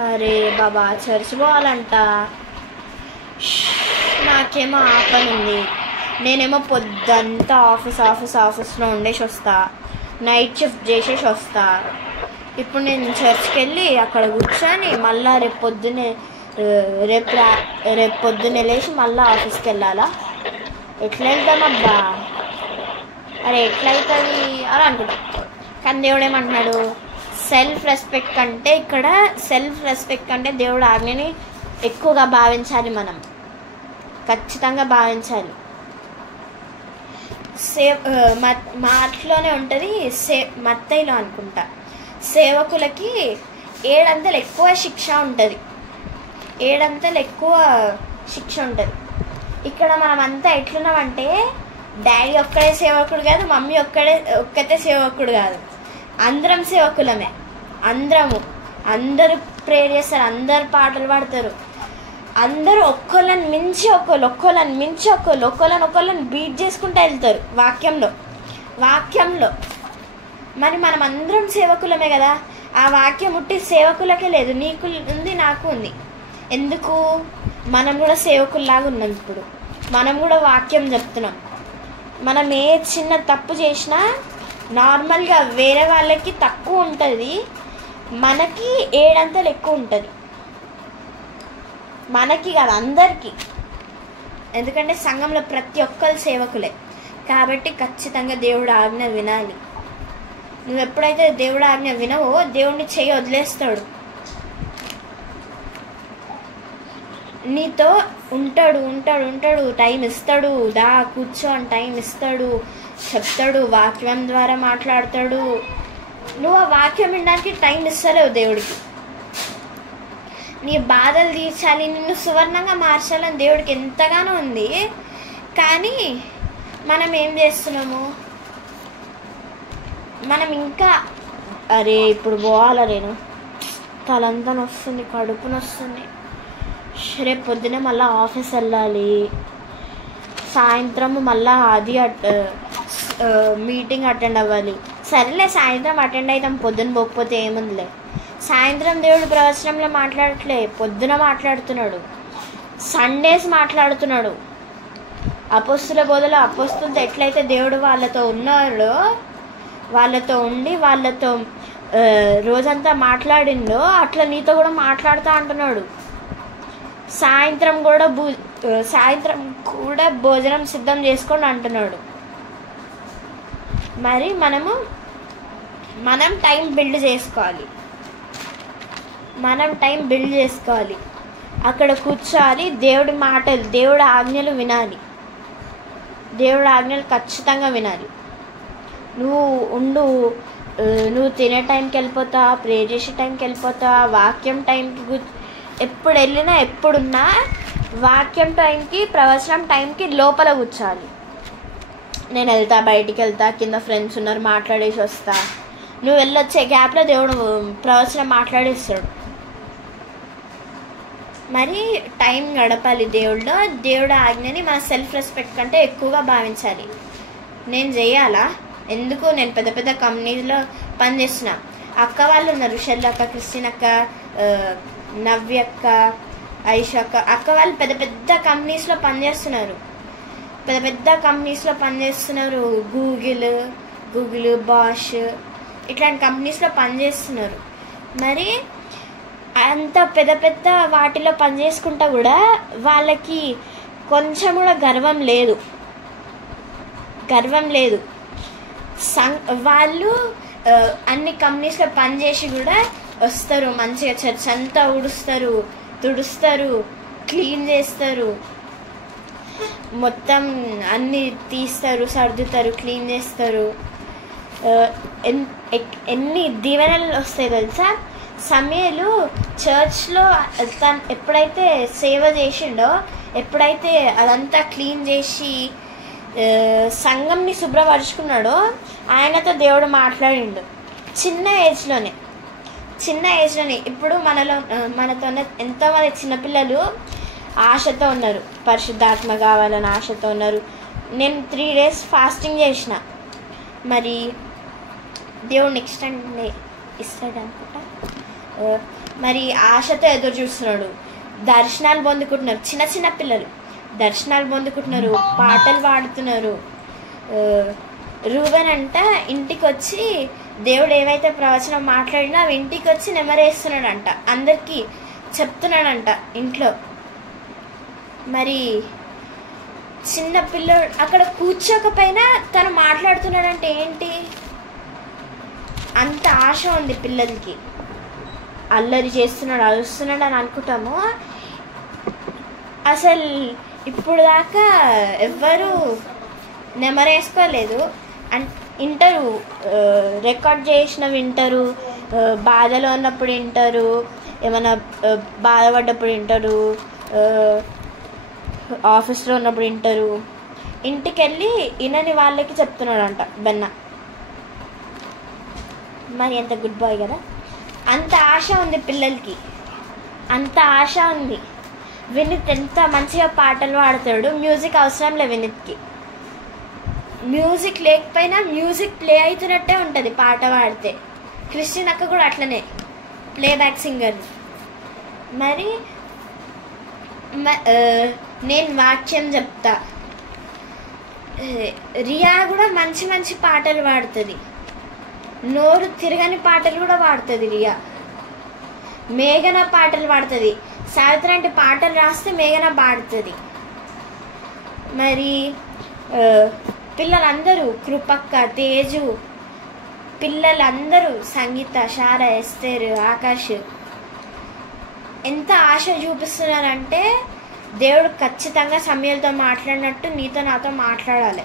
అరే బాబా చర్చ్ పోవాలంట, నాకేమో ఆపని ఉంది, నేనేమో పొద్దంతా ఆఫీస్లో ఉండేసి వస్తా, నైట్ షిఫ్ట్ చేసేసి వస్తా. ఇప్పుడు నేను చర్చ్కి వెళ్ళి అక్కడ కూర్చొని మళ్ళీ రేపు పొద్దున్నే లేచి మళ్ళీ ఆఫీస్కి వెళ్ళాలా, ఎట్లా వెళ్తామబ్బా, అరే ఎట్లయితుంది అని అనుకుంటా. కానీ దేవుడు ఏమంటున్నాడు, సెల్ఫ్ రెస్పెక్ట్ కంటే, ఇక్కడ సెల్ఫ్ రెస్పెక్ట్ కంటే దేవుడు ఆజ్ఞని ఎక్కువగా భావించాలి. మనం ఖచ్చితంగా భావించాలి. మాటలోనే ఉంటుంది, మత్తయిలో అనుకుంటా, సేవకులకి 7 అంతలు ఎక్కువ శిక్ష ఉంటుంది, 7 అంతలు ఎక్కువ శిక్ష ఉంటుంది. ఇక్కడ మనం అంతా ఎట్లున్నామంటే, డాడీ ఒక్కడే సేవకుడు కాదు, మమ్మీ ఒక్కతే సేవకుడు కాదు, అందరం సేవకులమే. అందరూ ప్రేయర్ చేస్తారు, అందరు పాటలు పాడతారు, అందరూ ఒక్కొక్కళ్ళని మించి ఒక్కొక్కళ్ళని బీట్ చేసుకుంటూ వెళ్తారు వాక్యంలో. మరి మనం అందరం సేవకులమే కదా, ఆ వాక్యం ఉట్టి సేవకులకే లేదు, నీకు ఉంది నాకు ఉంది. ఎందుకు? మనం కూడా సేవకుల్లాగా ఉన్నాం. ఇప్పుడు మనం కూడా వాక్యం చెప్తున్నాం. మనం ఏ చిన్న తప్పు చేసినా నార్మల్గా వేరే వాళ్ళకి తక్కువ ఉంటుంది, మనకి 7 అంతలు ఎక్కువ ఉంటుంది. మనకి కాదు, అందరికీ. ఎందుకంటే సంఘంలో ప్రతి ఒక్కరు సేవకులే కాబట్టి ఖచ్చితంగా దేవుడు ఆజ్ఞ వినాలి. నువ్వు ఎప్పుడైతే దేవుడు ఆజ్ఞ వినవో దేవుడిని చెయ్యి వదిలేస్తాడు, నీతో ఉంటాడు, టైం ఇస్తాడు, కూర్చో అని టైం ఇస్తాడు, చెప్తాడు, వాక్యం ద్వారా మాట్లాడతాడు. నువ్వు ఆ వాక్యం వినడానికి టైం ఇస్తలేవు దేవుడికి. నీ బాధలు తీర్చాలి, నిన్ను సువర్ణంగా మార్చాలని దేవుడికి ఎంతగానో ఉంది. కానీ మనం ఏం చేస్తున్నాము, మనం ఇంకా అరే ఇప్పుడు పోవాలా, నేను తలంతా నొస్తుంది, కడుపు నొస్తుంది, రేపు పొద్దునే మళ్ళీ ఆఫీస్ వెళ్ళాలి, సాయంత్రం మళ్ళీ అది మీటింగ్ అటెండ్ అవ్వాలి. సరేలే సాయంత్రం అటెండ్ అవుతాం, పొద్దున పోకపోతే ఏముందిలే. సాయంత్రం దేవుడు ప్రవచనంలో మాట్లాడట్లే, పొద్దున మాట్లాడుతున్నాడు, సండేస్ మాట్లాడుతున్నాడు. అపోస్తుల బోధలో అపోస్తులతో ఎట్లయితే దేవుడు వాళ్ళతో ఉన్నాడో, వాళ్ళతో ఉండి వాళ్ళతో రోజంతా మాట్లాడిండో, అట్లా నీతో కూడా మాట్లాడుతూ అంటున్నాడు. సాయంత్రం కూడా భోజనం సిద్ధం చేసుకోండి అంటున్నాడు. మరి మనం టైం బిల్డ్ చేసుకోవాలి, అక్కడ కూర్చోవాలి, దేవుడి మాటలు, దేవుడి ఆజ్ఞలు వినాలి, దేవుడి ఆజ్ఞలు ఖచ్చితంగా వినాలి. నువ్వు తినే టైంకి వెళ్ళిపోతా, ప్రే చేసే టైంకి వెళ్ళిపోతా, వాక్యం టైంకి ఎప్పుడు వెళ్ళినా ఎప్పుడున్నా వాక్యం టైంకి, ప్రవచనం టైంకి లోపల కూర్చోాలి. నేను వెళ్తా, బయటికి వెళ్తా, కింద ఫ్రెండ్స్ ఉన్నారు మాట్లాడేసి వస్తా, నువ్వు వెళ్ళొచ్చే గ్యాప్లో దేవుడు ప్రవచనం మాట్లాడేస్తాడు. మరి టైం గడపాలి దేవుడిలో. దేవుడు ఆజ్ఞని మన సెల్ఫ్ రెస్పెక్ట్ కంటే ఎక్కువగా భావించాలి. నేను చెయ్యాలా, ఎందుకు? నేను పెద్ద పెద్ద కంపెనీలో పనిచేస్తున్నా, అక్క వాళ్ళు ఉన్నారు, షెల్ అక్క, క్రిస్టిన్ అక్క, నవ్యక్క, ఐషక్క, అక్క వాళ్ళు పెద్ద పెద్ద కంపెనీస్లో పనిచేస్తున్నారు, గూగుల్, బాష్ ఇట్లాంటి కంపెనీస్లో పనిచేస్తున్నారు. మరి అంత పెద్ద పెద్ద వాటిలో పనిచేసుకుంటా కూడా వాళ్ళకి కొంచెం కూడా గర్వం లేదు. వాళ్ళు అన్ని కంపెనీస్లో పనిచేసి కూడా వస్తారు, మంచిగా చర్చ్ అంతా ఊడుస్తారు, తుడుస్తారు, క్లీన్ చేస్తారు, మొత్తం అన్నీ తీస్తారు, సర్దుతారు, క్లీన్ చేస్తారు. ఎన్ని దీవెనలు వస్తాయి తెలుసా. సమయలు చర్చ్లో తను ఎప్పుడైతే సేవ చేసిండో, ఎప్పుడైతే అదంతా క్లీన్ చేసి సంఘంని శుభ్రపరుచుకున్నాడో, ఆయనతో దేవుడు మాట్లాడిండు చిన్న ఏజ్లోనే. ఇప్పుడు మనతో ఎంతోమంది చిన్నపిల్లలు ఆశతో ఉన్నారు, పరిశుద్ధాత్మ కావాలని ఆశతో ఉన్నారు. నేను 3 days ఫాస్టింగ్ చేసిన, మరి దేవుడు నెక్స్ట్ డే ఇస్తాడు అనుకుంటా. మరి ఆశతో ఎదురు చూస్తున్నాడు. దర్శనాలు పొందుకుంటున్నారు, చిన్న చిన్న పిల్లలు దర్శనాలు పొందుకుంటున్నారు, పాటలు పాడుతున్నారు. రూబెన్ అంట ఇంటికి వచ్చి దేవుడు ఏవైతే ప్రవచనం మాట్లాడినా అవి ఇంటికి వచ్చి నెమరేస్తున్నాడంట, అందరికీ చెప్తున్నాడంట ఇంట్లో. మరి చిన్న పిల్లడు అక్కడ కూర్చోకపోయినా తను మాట్లాడుతున్నాడంటే ఏంటి, అంత ఆశ ఉంది పిల్లలకి. అల్లరి చేస్తున్నాడు, అరుస్తున్నాడు అని అనుకుంటాము. అసలు ఇప్పుడు దాకా ఎవ్వరూ నెమరేసుకోలేదు. వింటారు, రికార్డ్ చేసిన వింటారు, బాధలో ఉన్నప్పుడు వింటారు, ఏమైనా బాధపడ్డప్పుడు వింటారు, ఆఫీస్లో ఉన్నప్పుడు వింటారు. ఇంటికి వెళ్ళి వినని వాళ్ళకి చెప్తున్నాడంట బెన్న. మరి ఎంత గుడ్ బాయ్ కదా. అంత ఆశ ఉంది పిల్లలకి, అంత ఆశ ఉంది. వినీత్ ఎంత మంచిగా పాటలు పాడతాడు. మ్యూజిక్ అవసరం లేదు వినీత్కి. మ్యూజిక్ లేకపోయినా మ్యూజిక్ ప్లే అవుతున్నట్టే ఉంటుంది పాట పాడితే. క్రిస్టియన్ అక్క కూడా అట్లనే ప్లేబ్యాక్ సింగర్. మరి నేను వాక్యం చెప్తా. రియా కూడా మంచి మంచి పాటలు పాడుతుంది, నోరు తిరగని పాటలు కూడా పాడుతుంది రియా. మేఘన పాటలు పాడుతుంది, సావిత్రి అంటే పాటలు రాస్తే మేఘన పాడుతుంది. మరి పిల్లలందరూ కృపక్క, తేజు, పిల్లలందరూ సంగీత, శార, ఎస్తేర్, ఆకాష్ ఎంత ఆశ చూపిస్తున్నారంటే దేవుడు ఖచ్చితంగా సమయాలతో మాట్లాడినట్టు నీతో నాతో మాట్లాడాలి.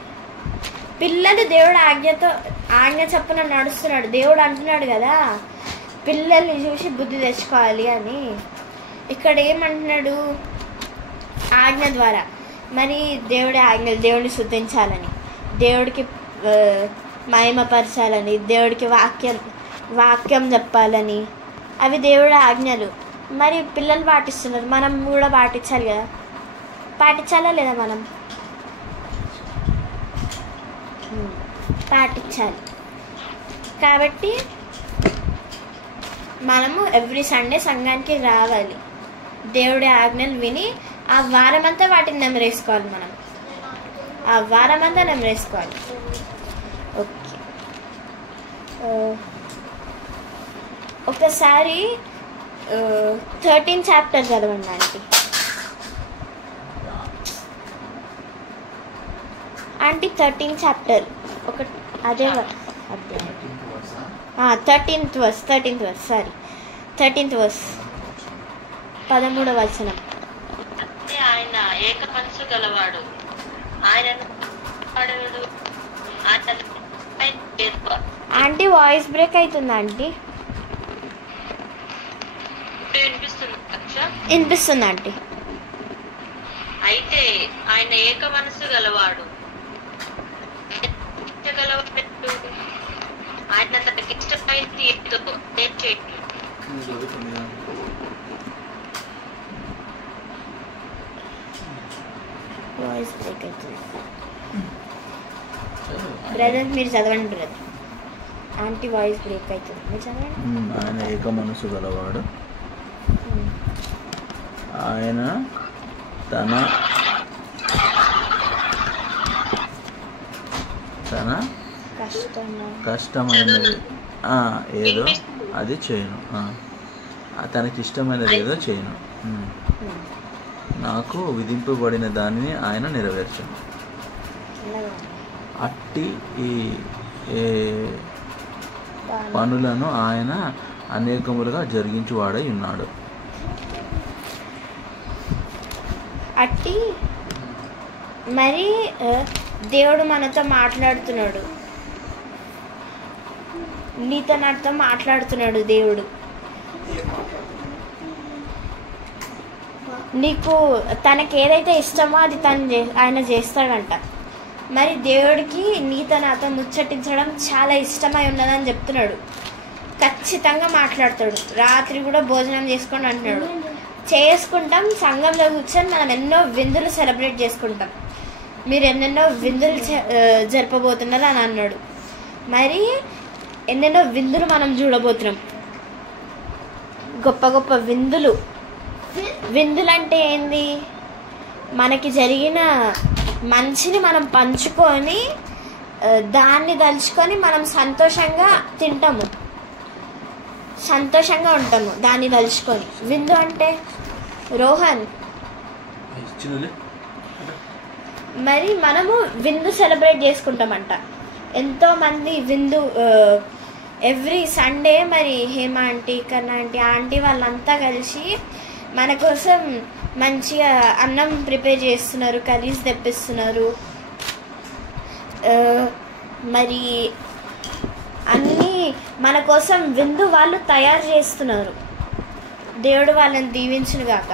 పిల్లలు దేవుడు ఆజ్ఞ చప్పున నడుస్తున్నాడు. దేవుడు అంటున్నాడు కదా పిల్లల్ని చూసి బుద్ధి తెచ్చుకోవాలి అని. ఇక్కడ ఏమంటున్నాడు, ఆజ్ఞ ద్వారా. మరి దేవుడి ఆజ్ఞలు, దేవుడిని స్తుతించాలని, దేవుడికి మహిమపరచాలని, దేవుడికి వాక్యం చెప్పాలని, అవి దేవుడి ఆజ్ఞలు. మరి పిల్లలు పాటిస్తున్నారు, మనం కూడా పాటించాలి కదా. పాటించాలా లేదా? మనం పాటించాలి. కాబట్టి మనము ఎవ్రీ సండే సంఘానికి రావాలి, దేవుడి ఆజ్ఞలు విని ఆ వారమంతా వాటిని నెమరేసుకోవాలి. మనం ఆ వారమంతా నెమరేసుకోవాలి. ఓకే, ఒకసారి 13 chapter చదవండి ఆంటీ. ఆంటీ 13 chapter ఒక అదే అధ్యాయం 13th verse sorry 13th verse 13వ వచనం. ఆయన ఏక మనసు గలవాడు, ఆయన ఆంటీ వాయిస్ బ్రేక్ అవుతుందా ఆంటీ? వినిపిస్తుంది ఆంటీ. అయితే ఆయన ఏక మనసు గలవాడు, ఆయన తనకి ఇష్టమైంది ఏదో చేయడు. వాయిస్ బ్రేక్ అవుతుంది. బ్రదర్ మీరు చదవండి బ్రదర్. ఆంటీ వాయిస్ బ్రేక్ అవుతుంది, మీరు చదవండి. ఆయన ఏక మనసు గలవాడు, ఆయన తన కష్టమైనది ఏదో అది చేయను. తనకి ఇష్టమైనది ఏదో చేయను. నాకు విధింపబడిన దానిని ఆయన నెరవేర్చను. అట్టి ఈ పనులను ఆయన అనేకములుగా జరిగించువాడై ఉన్నాడు. అట్టి మరి దేవుడు మనతో మాట్లాడుతున్నాడు, నీతో నాతో మాట్లాడుతున్నాడు. దేవుడు నీకు తనకి ఏదైతే ఇష్టమో అది ఆయన చేస్తాడంట. మరి దేవుడికి నీతో నాతో ముచ్చటించడం చాలా ఇష్టమై ఉన్నదని చెప్తున్నాడు. ఖచ్చితంగా మాట్లాడతాడు. రాత్రి కూడా భోజనం చేసుకొని అంటున్నాడు. చేసుకుంటాం, సంఘంలో కూర్చొని మనం ఎన్నో విందులు సెలబ్రేట్ చేసుకుంటాం. మీరు ఎన్నెన్నో విందులు జరపబోతున్నారు అని అన్నాడు. మరి ఎన్నెన్నో విందులు మనం చూడబోతున్నాం. గొప్ప గొప్ప విందులు. విందులు అంటే ఏంది? మనకి జరిగిన మంచిని మనం పంచుకొని దాన్ని తలుచుకొని మనం సంతోషంగా తింటాము, సంతోషంగా ఉంటాము దాన్ని తలుచుకొని. విందు అంటే రోహన్ మరి మనము విందు సెలబ్రేట్ చేసుకుంటామంట. ఎంతోమంది విందు ఎవ్రీ సండే మరి హేమ ఆంటీ, కన్నా ఆంటీ వాళ్ళంతా కలిసి మన కోసం మంచిగా అన్నం ప్రిపేర్ చేస్తున్నారు, కర్రీస్ తెప్పిస్తున్నారు. మరి అన్నీ మన కోసం విందు వాళ్ళు తయారు చేస్తున్నారు. దేవుడు వాళ్ళని దీవించునుగాక.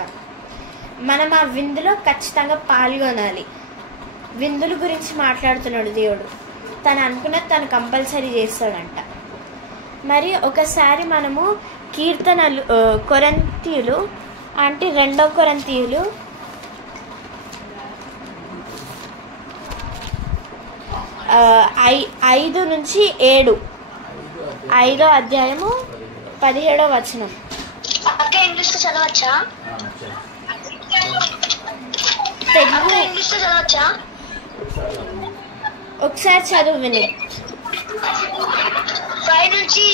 మనం ఆ విందులో ఖచ్చితంగా పాల్గొనాలి. విందుల గురించి మాట్లాడుతున్నాడు దేవుడు. తను అనుకున్నది తను కంపల్సరీ చేస్తాడంట. మరి ఒకసారి మనము కీర్తనలు కొరింథీయులు అంటే 2 కొరింథీయులు 5 నుంచి 7, 5వ అధ్యాయము 17వ వచనం. అక్క ఇంగ్లీష్ చదవచ్చా? తెలుగు ఇంగ్లీష్ చదవచ్చా? ఒకసారి చదువు విని. 5 నుంచి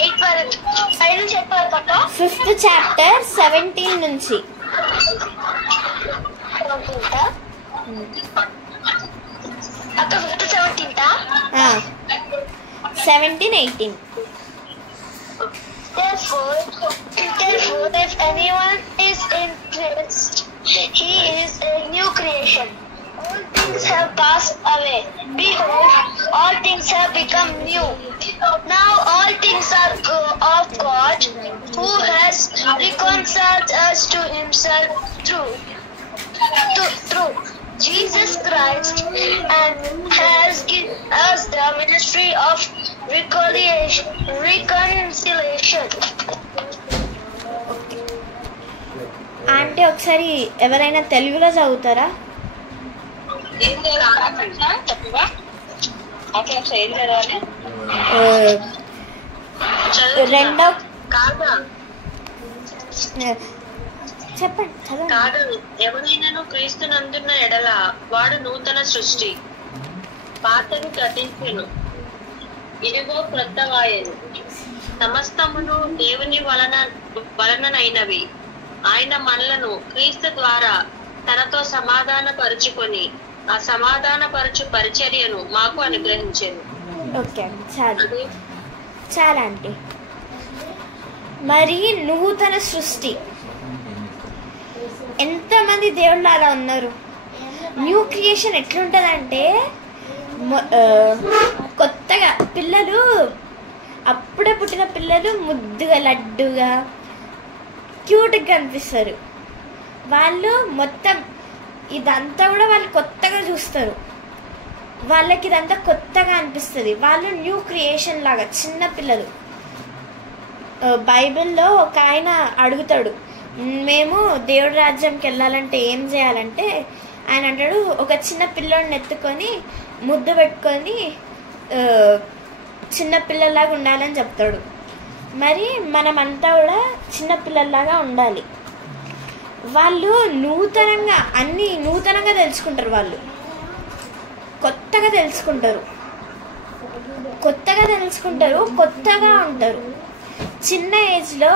8 వరకు. 5 నుంచి 8 వరకు అక్క. 5th చాప్టర్ 17 నుంచి. అక్క 5th 17th 17, 18. Therefore, if anyone is in Christ, he is a new creation. All things have passed away. Behold, all things have become new. Now all things are of God, who has reconciled us to himself through Jesus Christ, and has given us the ministry of reconciliation. అంటే ఒకసారి ఎవరైనా తెలుగులో చదువుతారా? రెండో చెప్పండి చదవండి. కాదు, ఎవరైనాను క్రీస్తునందున్న ఎడల వాడు నూతన సృష్టి, పాతవి గతించెను, ఇదిగో క్రొత్తవాయెను. సమస్తమును దేవుని వలననైనవి. ఆయన మనలను క్రీస్తు ద్వారా తనతో సమాధాన పరుచుకొని ఆ సమాధానపరచు పరిచర్యను మాకు అనుగ్రహించాను. ఓకే అండి, చాలా అంటే మరి నూతన సృష్టి. ఎంతమంది దేవుళ్ళు అలా ఉన్నారు. న్యూ క్రియేషన్ ఎట్లుంటుందంటే కొత్తగా పిల్లలు, అప్పుడే పుట్టిన పిల్లలు ముద్దుగా లడ్డుగా క్యూట్గా కనిపిస్తారు. వాళ్ళు మొత్తం ఇదంతా కూడా వాళ్ళు కొత్తగా చూస్తారు. వాళ్ళకి ఇదంతా కొత్తగా అనిపిస్తుంది. వాళ్ళు న్యూ క్రియేషన్ లాగా చిన్న పిల్లలు. బైబిల్లో ఒక ఆయన అడుగుతాడు, మేము దేవుడి రాజ్యంకి వెళ్ళాలంటే ఏం చేయాలంటే, ఆయన అంటాడు ఒక చిన్న పిల్లోడిని ఎత్తుకొని ముద్దు పెట్టుకొని చిన్న పిల్లల్లాగా ఉండాలని చెప్తాడు. మరి మనమంతా కూడా చిన్న పిల్లల్లాగా ఉండాలి. వాళ్ళు నూతనంగా అన్నీ నూతనంగా తెలుసుకుంటారు. వాళ్ళు కొత్తగా తెలుసుకుంటారు, కొత్తగా ఉంటారు. చిన్న ఏజ్లో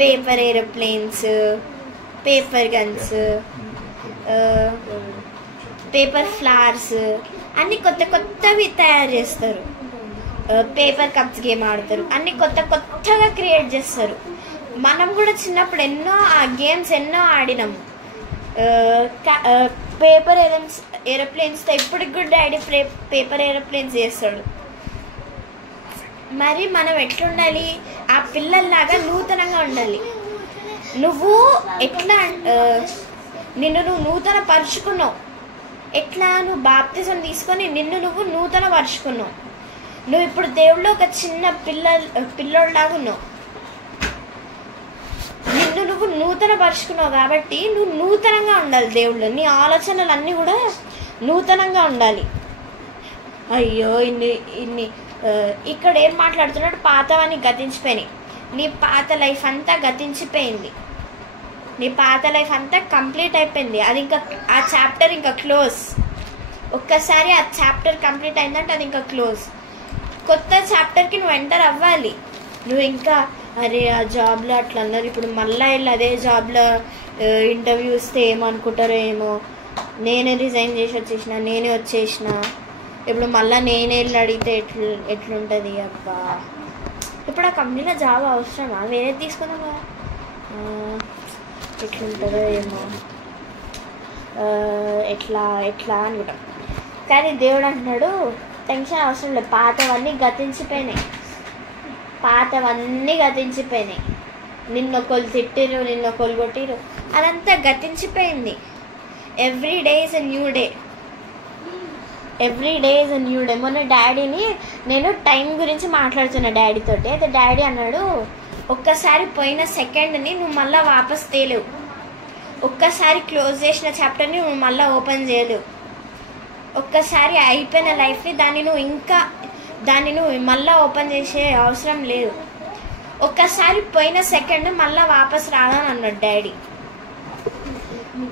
paper aeroplanes, paper guns, paper flowers అన్ని కొత్త కొత్తవి తయారు చేస్తారు. పేపర్ కప్స్ గేమ్ ఆడతారు, అన్ని కొత్త కొత్తగా క్రియేట్ చేస్తారు. మనం కూడా చిన్నప్పుడు ఎన్నో ఆ గేమ్స్ ఎన్నో ఆడినాము. పేపర్ ఏరోప్లేన్స్తో ఇప్పటికి కూడా డాడీ పేపర్ ఏరోప్లేన్స్ చేస్తాడు. మరి మనం ఎట్లుండాలి? ఆ పిల్లల్లాగా నూతనంగా ఉండాలి. నువ్వు ఎట్లా నిన్ను నువ్వు నూతన పరుచుకున్నావు. ఎట్లా? నువ్వు బాప్తిజం తీసుకొని నిన్ను నువ్వు నూతన పరుచుకున్నావు. నువ్వు ఇప్పుడు దేవుళ్ళు ఒక చిన్న పిల్లోడ్లాగా ఉన్నావు. నిన్ను నువ్వు నూతన పరుచుకున్నావు కాబట్టి నువ్వు నూతనంగా ఉండాలి. దేవుళ్ళు నీ ఆలోచనలు అన్నీ కూడా నూతనంగా ఉండాలి. అయ్యో ఇన్ని ఇక్కడ ఏం మాట్లాడుతున్నాడు? పాతవన్నీ గతించిపోయినాయి. నీ పాత లైఫ్ అంతా గతించిపోయింది. నీ పాత లైఫ్ అంతా కంప్లీట్ అయిపోయింది. అది ఇంకా ఆ చాప్టర్ ఇంకా క్లోజ్. ఒక్కసారి ఆ చాప్టర్ కంప్లీట్ అయిందంటే అది ఇంకా క్లోజ్. కొత్త చాప్టర్కి నువ్వు ఎంటర్ అవ్వాలి. నువ్వు ఇంకా అరే ఆ జాబ్లో అట్లా అన్నారు, ఇప్పుడు మళ్ళీ వెళ్ళి అదే జాబ్లో ఇంటర్వ్యూ ఇస్తే ఏమనుకుంటారో ఏమో, నేనే రిజైన్ చేసి వచ్చేసిన, నేనే వచ్చేసిన, ఇప్పుడు మళ్ళీ నేనే వెళ్ళి అడిగితే ఎట్లుంటుంది? అబ్బా, ఇప్పుడు ఆ కంపెనీలో జాబ్ అవసరమా? వేరేది తీసుకుందాం కదా, ఎట్లుంటుందో ఏమో, ఎట్లా అనుకుంటాం. కానీ దేవుడు అంటున్నాడు టెన్షన్ అవసరం లేదు, పాతవన్నీ గతించిపోయినాయి. నిన్నొకళ్ళు తిట్టిరు, నిన్నొకళ్ళు కొట్టిరు, అదంతా గతించిపోయింది. Every day is a new day. మొన్న డాడీని నేను టైం గురించి మాట్లాడుతున్నా డాడీతోటి. అయితే డాడీ అన్నాడు, ఒక్కసారి పోయిన సెకండ్ని నువ్వు మళ్ళీ వాపస్ తేలేవు. ఒక్కసారి క్లోజ్ చేసిన చాప్టర్ని నువ్వు మళ్ళీ ఓపెన్ చేయలేవు. ఒక్కసారి అయిపోయిన లైఫ్ని దాన్ని నువ్వు మళ్ళీ ఓపెన్ చేసే అవసరం లేదు. ఒక్కసారి పోయిన సెకండ్ మళ్ళీ వాపస్ రాదని అన్నాడు డాడీ.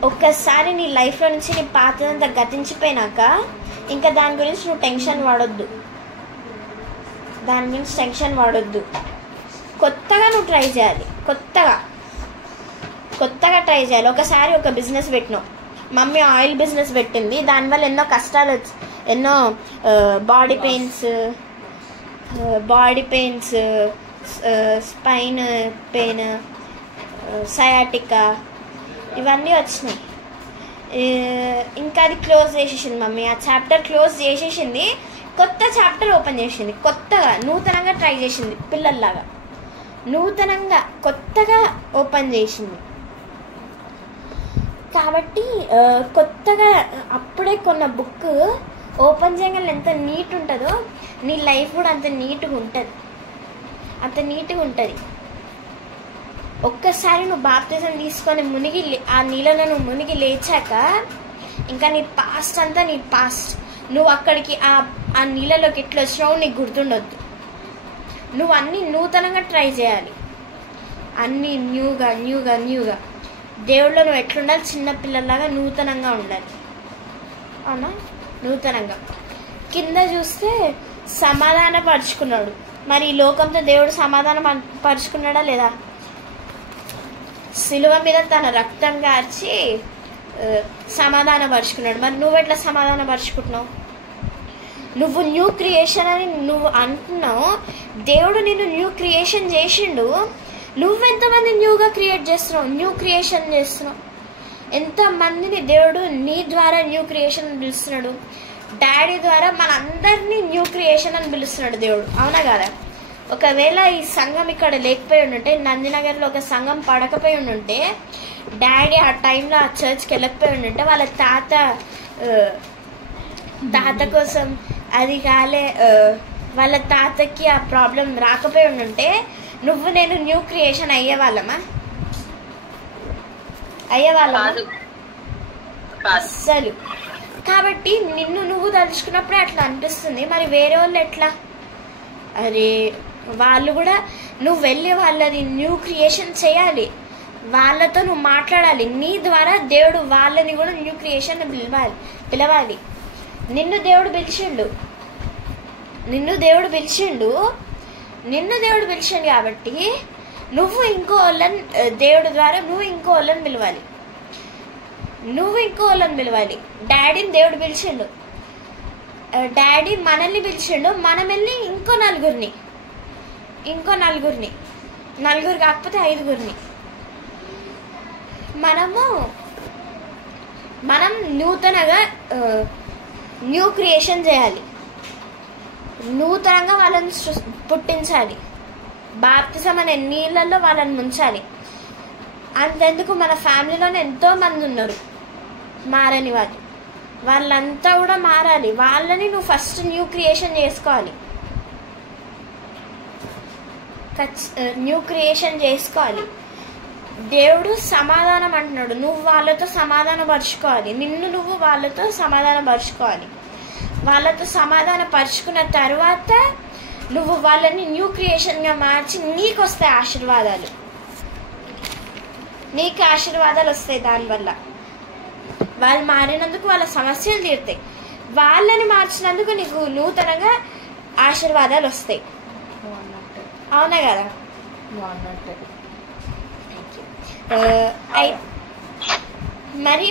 ఒక్కసారి నీ లైఫ్లో నుంచి నీ పాతదంతా గతించిపోయినాక ఇంకా దాని గురించి నువ్వు టెన్షన్ పడొద్దు. కొత్తగా నువ్వు ట్రై చేయాలి. కొత్తగా ట్రై చేయాలి. ఒకసారి ఒక బిజినెస్ పెట్టినావు. మమ్మీ ఆయిల్ బిజినెస్ పెట్టింది, దానివల్ల ఎన్నో కష్టాలు ఎన్నో body pains, spine pain, sciatica ఇవన్నీ వచ్చినాయి. ఇంకా అది క్లోజ్ చేసేసింది మమ్మీ. ఆ చాప్టర్ క్లోజ్ చేసేసింది, కొత్త చాప్టర్ ఓపెన్ చేసింది. కొత్తగా నూతనంగా ట్రై చేసింది, పిల్లల్లాగా నూతనంగా కొత్తగా ఓపెన్ చేసింది. కాబట్టి కొత్తగా అప్పుడే కొన్న బుక్ ఓపెన్ చేయగానే ఎంత నీట్ ఉంటుందో నీ లైఫ్ కూడా అంత నీట్గా ఉంటుంది. ఒక్కసారి నువ్వు బాప్తిజం తీసుకొని ఆ నీళ్ళలో నువ్వు మునిగి లేచాక ఇంకా నీ పాస్ట్ అంతా నువ్వు అక్కడికి ఆ నీళ్ళలోకి ఎట్లా వచ్చినావు నీకు గుర్తుండొద్దు. నువ్వు అన్నీ నూతనంగా ట్రై చేయాలి, అన్నీ న్యూగా. దేవుళ్ళు నువ్వు ఎట్లుండాలి? చిన్నపిల్లలాగా నూతనంగా ఉండాలి. అవునా? నూతనంగా. కింద చూస్తే సమాధానపరుచుకున్నాడు. మరి ఈ లోకంతో దేవుడు సమాధానం పరుచుకున్నాడా లేదా? సిలువ మీద తన రక్తం కార్చి సమాధానపరుచుకున్నాడు. మరి నువ్వెట్లా సమాధానపరుచుకుంటున్నావు? నువ్వు న్యూ క్రియేషన్ అని నువ్వు అంటున్నావు. దేవుడు నిన్ను న్యూ క్రియేషన్ చేసిండు. నువ్వెంతమంది న్యూ క్రియేషన్ చేస్తున్నావు? ఎంతమందిని దేవుడు నీ ద్వారా న్యూ క్రియేషన్ అని పిలుస్తున్నాడు. డాడీ ద్వారా మనందరినీ న్యూ క్రియేషన్ అని పిలుస్తున్నాడు దేవుడు. అవునా కదా? ఒకవేళ ఈ సంఘం ఇక్కడ లేకపోయి ఉండుంటే, నందినగర్లో ఒక సంఘం పడకపోయి ఉండుంటే, డాడీ ఆ టైంలో ఆ చర్చ్కి వెళ్ళకపోయి ఉండుంటే, వాళ్ళ తాత కోసం అది వాళ్ళ తాతకి ఆ ప్రాబ్లం రాకపోయి ఉండుంటే నువ్వు నేను న్యూ క్రియేషన్ అయ్యేవాళ్ళమా? అస్సలు. కాబట్టి నిన్ను నువ్వు తలుచుకున్నప్పుడే అట్లా అనిపిస్తుంది. మరి వేరే వాళ్ళు ఎట్లా? అరే వాళ్ళు కూడా నువ్వు వెళ్ళి వాళ్ళని న్యూ క్రియేషన్ చేయాలి, వాళ్ళతో నువ్వు మాట్లాడాలి. నీ ద్వారా దేవుడు వాళ్ళని కూడా న్యూ క్రియేషన్ పిలవాలి. నిన్ను దేవుడు పిలిచిండు. నిన్ను దేవుడు పిలిచాడు కాబట్టి నువ్వు ఇంకో వాళ్ళని దేవుడి ద్వారా నువ్వు ఇంకో వాళ్ళని పిలవాలి. డాడీని దేవుడు పిలిచిండు, డాడీ మనల్ని పిలిచిండు, మనం వెళ్ళి ఇంకో నలుగురిని, నలుగురు కాకపోతే 5గురిని మనం నూతనగా న్యూ క్రియేషన్ చేయాలి, నూతనంగా వాళ్ళని పుట్టించాలి, బాప్తిసం అనే నీళ్ళల్లో వాళ్ళని ముంచాలి. అంతెందుకు మన ఫ్యామిలీలోనే ఎంతో మంది ఉన్నారు మారని వాళ్ళంతా కూడా మారాలి. వాళ్ళని నువ్వు ఫస్ట్ న్యూ క్రియేషన్ చేసుకోవాలి. దేవుడు సమాధానం అంటున్నాడు, నువ్వు వాళ్ళతో సమాధానపరుచుకోవాలి, నువ్వు వాళ్ళతో సమాధానపరుచుకోవాలి. వాళ్ళతో సమాధానపరుచుకున్న తర్వాత నువ్వు వాళ్ళని న్యూ క్రియేషన్గా మార్చి నీకు వస్తాయి ఆశీర్వాదాలు వస్తాయి. దానివల్ల వాళ్ళు మారినందుకు వాళ్ళ సమస్యలు తీరుతాయి, వాళ్ళని మార్చినందుకు నీకు నూతనంగా ఆశీర్వాదాలు వస్తాయి. అవునా కదా? మరి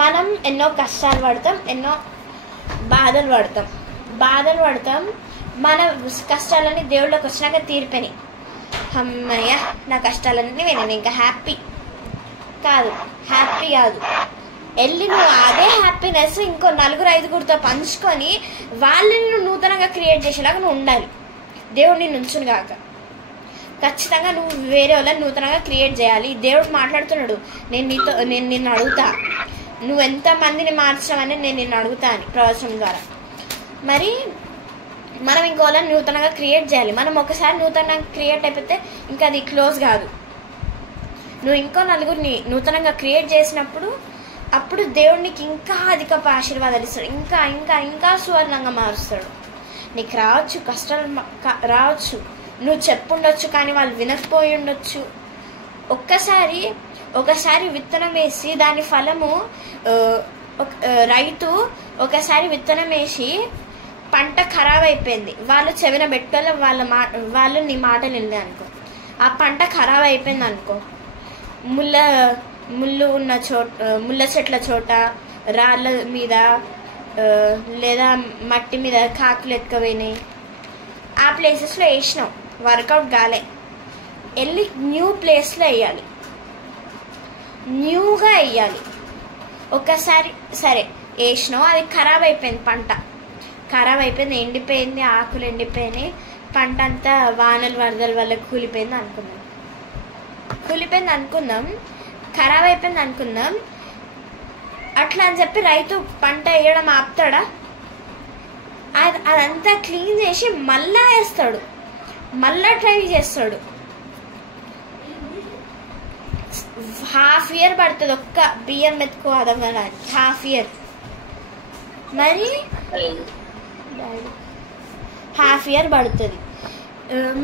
మనం ఎన్నో కష్టాలు పడతాం, ఎన్నో బాధలు పడతాం. మన కష్టాలన్నీ దేవుళ్ళకి వచ్చినాక తీరిపోయినాయి. అమ్మయ్య, నా కష్టాలన్నీ నేను ఇంకా హ్యాపీ కాదు. వెళ్ళి నువ్వు అదే హ్యాపీనెస్ ఇంకో 4-5గురితో పంచుకొని వాళ్ళని నువ్వు నూతనంగా క్రియేట్ చేసేలాగా నువ్వు ఉండాలి. దేవుడు నిన్ను ఉంచును కాక ఖచ్చితంగా నువ్వు వేరే వాళ్ళని నూతనంగా క్రియేట్ చేయాలి. దేవుడు మాట్లాడుతున్నాడు, నేను నిన్ను అడుగుతా, నువ్వు ఎంతమందిని మార్చావని నేను నిన్ను అడుగుతా అని ప్రవచనం ద్వారా. మరి మనం ఇంకో వాళ్ళని నూతనంగా క్రియేట్ చేయాలి. మనం ఒకసారి నూతనంగా క్రియేట్ అయిపోతే ఇంకా అది క్లోజ్ కాదు. నువ్వు ఇంకో 4గురిని నూతనంగా క్రియేట్ చేసినప్పుడు అప్పుడు దేవుడికి ఇంకా అధిక ఆశీర్వాదాలు ఇస్తాడు, ఇంకా ఇంకా ఇంకా సువర్ణంగా మారుస్తాడు. నీకు రావచ్చు, కష్టాలు రావచ్చు, నువ్వు చెప్పుండొచ్చు కానీ వాళ్ళు వినకపోయి ఉండొచ్చు. ఒకసారి విత్తనం వేసి దాని ఫలము రైతు ఒకసారి విత్తనం వేసి పంట ఖరాబ్ అయిపోయింది, వాళ్ళు చెవిన పెట్టాలి, వాళ్ళు నీ మాటలు వినలే అనుకో, ఆ పంట ఖరాబ్ అయిపోయింది అనుకో. ముళ్ళ చెట్ల చోట, రాళ్ళ మీద లేదా మట్టి మీద కాకులు ఎత్తుకపోయినాయి, ఆ ప్లేసెస్లో వేసినాం, వర్కౌట్ కాలే, వెళ్ళి న్యూ ప్లేస్లో వేయాలి, న్యూగా వేయాలి. ఒకసారి సరే వేసినావు, అది ఖరాబ్ అయిపోయింది, పంట ఖరాబ్ అయిపోయింది, ఎండిపోయింది, ఆకులు ఎండిపోయినాయి, పంట అంతా వానలు వరదల వల్ల కూలిపోయింది అనుకుందాం, ఖరాబ్ అయిపోయింది అనుకుందాం. అట్లా అని చెప్పి రైతు పంట వేయడం ఆపుతాడా? అదంతా క్లీన్ చేసి మళ్ళా వేస్తాడు, మళ్ళా ట్రై చేస్తాడు. ½ ఇయర్ పడుతుంది ఒక్క బియ్యం మెతుకోవడానికి, ½ ఇయర్. మరి ½ ఇయర్ పడుతుంది.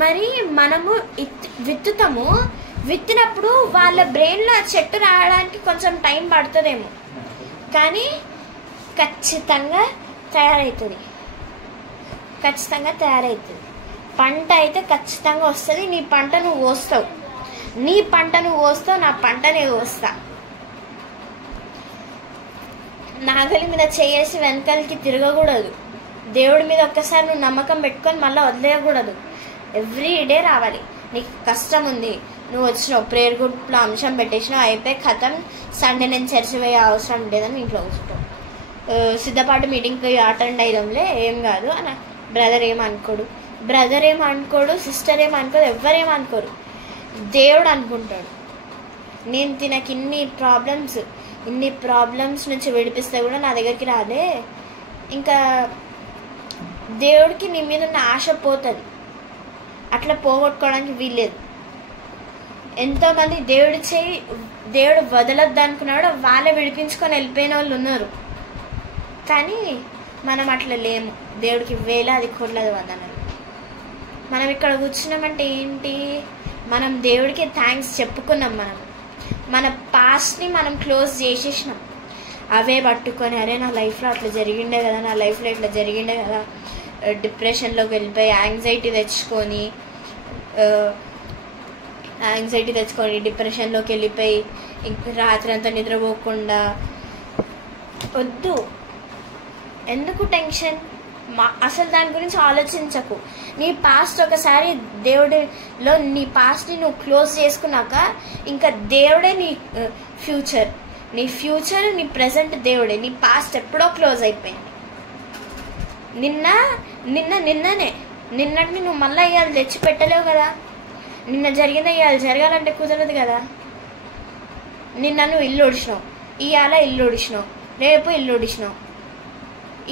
మరి మనము విత్తినప్పుడు వాళ్ళ బ్రెయిన్లో చెట్టు రావడానికి కొంచెం టైం పడుతుందేమో, కానీ ఖచ్చితంగా తయారవుతుంది. పంట అయితే ఖచ్చితంగా వస్తుంది. నీ పంట నువ్వు కోస్తావు, నా పంట నేను కోస్తా. నాగలి మీద చేసి వెనకాలకి తిరగకూడదు. దేవుడి మీద ఒక్కసారి నువ్వు నమ్మకం పెట్టుకొని మళ్ళీ వదిలేయకూడదు. ఎవ్రీడే రావాలి. నీకు కష్టం ఉంది, నువ్వు వచ్చినావు, ప్రేయర్ గ్రూప్లో అంశం పెట్టేసినావు, అయిపోయి ఖతం, సండే నేను చర్చి పోయే అవసరం లేదని ఇంట్లో కూర్చుంటావు. సిద్ధపాటు మీటింగ్కి అటెండ్ అయ్యడంలే ఏం కాదు అని బ్రదర్ ఏమనుకోడు, సిస్టర్ ఏమనుకోదు, ఎవ్వరేమనుకోరు. దేవుడు అనుకుంటాడు, నేను తినకి ఇన్ని ప్రాబ్లమ్స్ నుంచి విడిపిస్తే కూడా నా దగ్గరికి రాలే, ఇంకా దేవుడికి నీ మీద ఉన్న ఆశ పోతుంది. అట్లా పోగొట్టుకోవడానికి వీల్లేదు. ఎంతోమంది దేవుడు వదలొద్దు అనుకున్నాడు, వాళ్ళే విడిపించుకొని వెళ్ళిపోయిన వాళ్ళు ఉన్నారు. కానీ మనం అట్లా లేము. దేవుడికి వేలాది కోట్లది వందనాలు. మనం ఇక్కడ కూర్చున్నామంటే ఏంటి? మనం దేవుడికి థ్యాంక్స్ చెప్పుకున్నాం. మన పాస్ట్ని మనం క్లోజ్ చేసేసినాం. అవే పట్టుకొని, అరే నా లైఫ్లో అట్లా జరిగిండే కదా, డిప్రెషన్లోకి వెళ్ళిపోయి యాంగ్జైటీ తెచ్చుకొని డిప్రెషన్లోకి వెళ్ళిపోయి ఇంక రాత్రి అంతా నిద్రపోకుండా వద్దు. ఎందుకు టెన్షన్? అసలు దాని గురించి ఆలోచించకు. నీ పాస్ట్ ఒకసారి దేవుడిలో నీ పాస్ట్ని నువ్వు క్లోజ్ చేసుకున్నాక ఇంకా దేవుడే నీ ఫ్యూచర్. నీ ప్రజెంట్ దేవుడే. నీ పాస్ట్ ఎప్పుడో క్లోజ్ అయిపోయింది. నిన్నటిని నువ్వు మళ్ళీ ఇవాళ తెచ్చి పెట్టలేవు కదా. నిన్న జరిగింది ఇవాళ జరగాలంటే కుదరదు కదా. నిన్న నువ్వు ఇల్లు ఉడిచినావు, ఇవాళ ఇల్లు ఉడిచినావు, రేపు ఇల్లు ఉడిచినావు.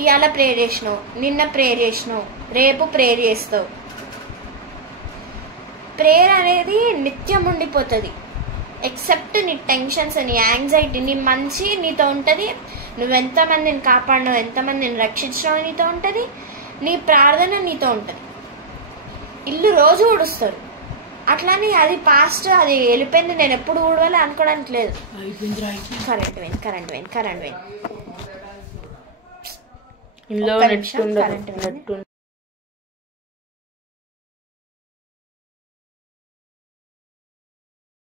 ఇవాళ ప్రేయర్ చేసినావు, నిన్న ప్రేయర్ చేసినావు, రేపు ప్రేయర్ చేస్తావు. ప్రేయర్ అనేది నిత్యం ఉండిపోతుంది. ఎక్సెప్ట్ నీ టెన్షన్స్, నీ యాంగ్జైటీ. నీ మంచి నీతో ఉంటుంది. నువ్వెంతమందిని కాపాడినావు, ఎంతమందిని రక్షించినావు నీతో ఉంటుంది. నీ ప్రార్థన నీతో ఉంటుంది. ఇల్లు రోజు ఊడుస్తారు. అట్లానే అది పాస్ట్, అది వెళ్ళిపోయింది, నేను ఎప్పుడు ఊడవాలి అనుకోవడానికి లేదు. కరెంట్ పోయింది. ఇంట్లో నెట్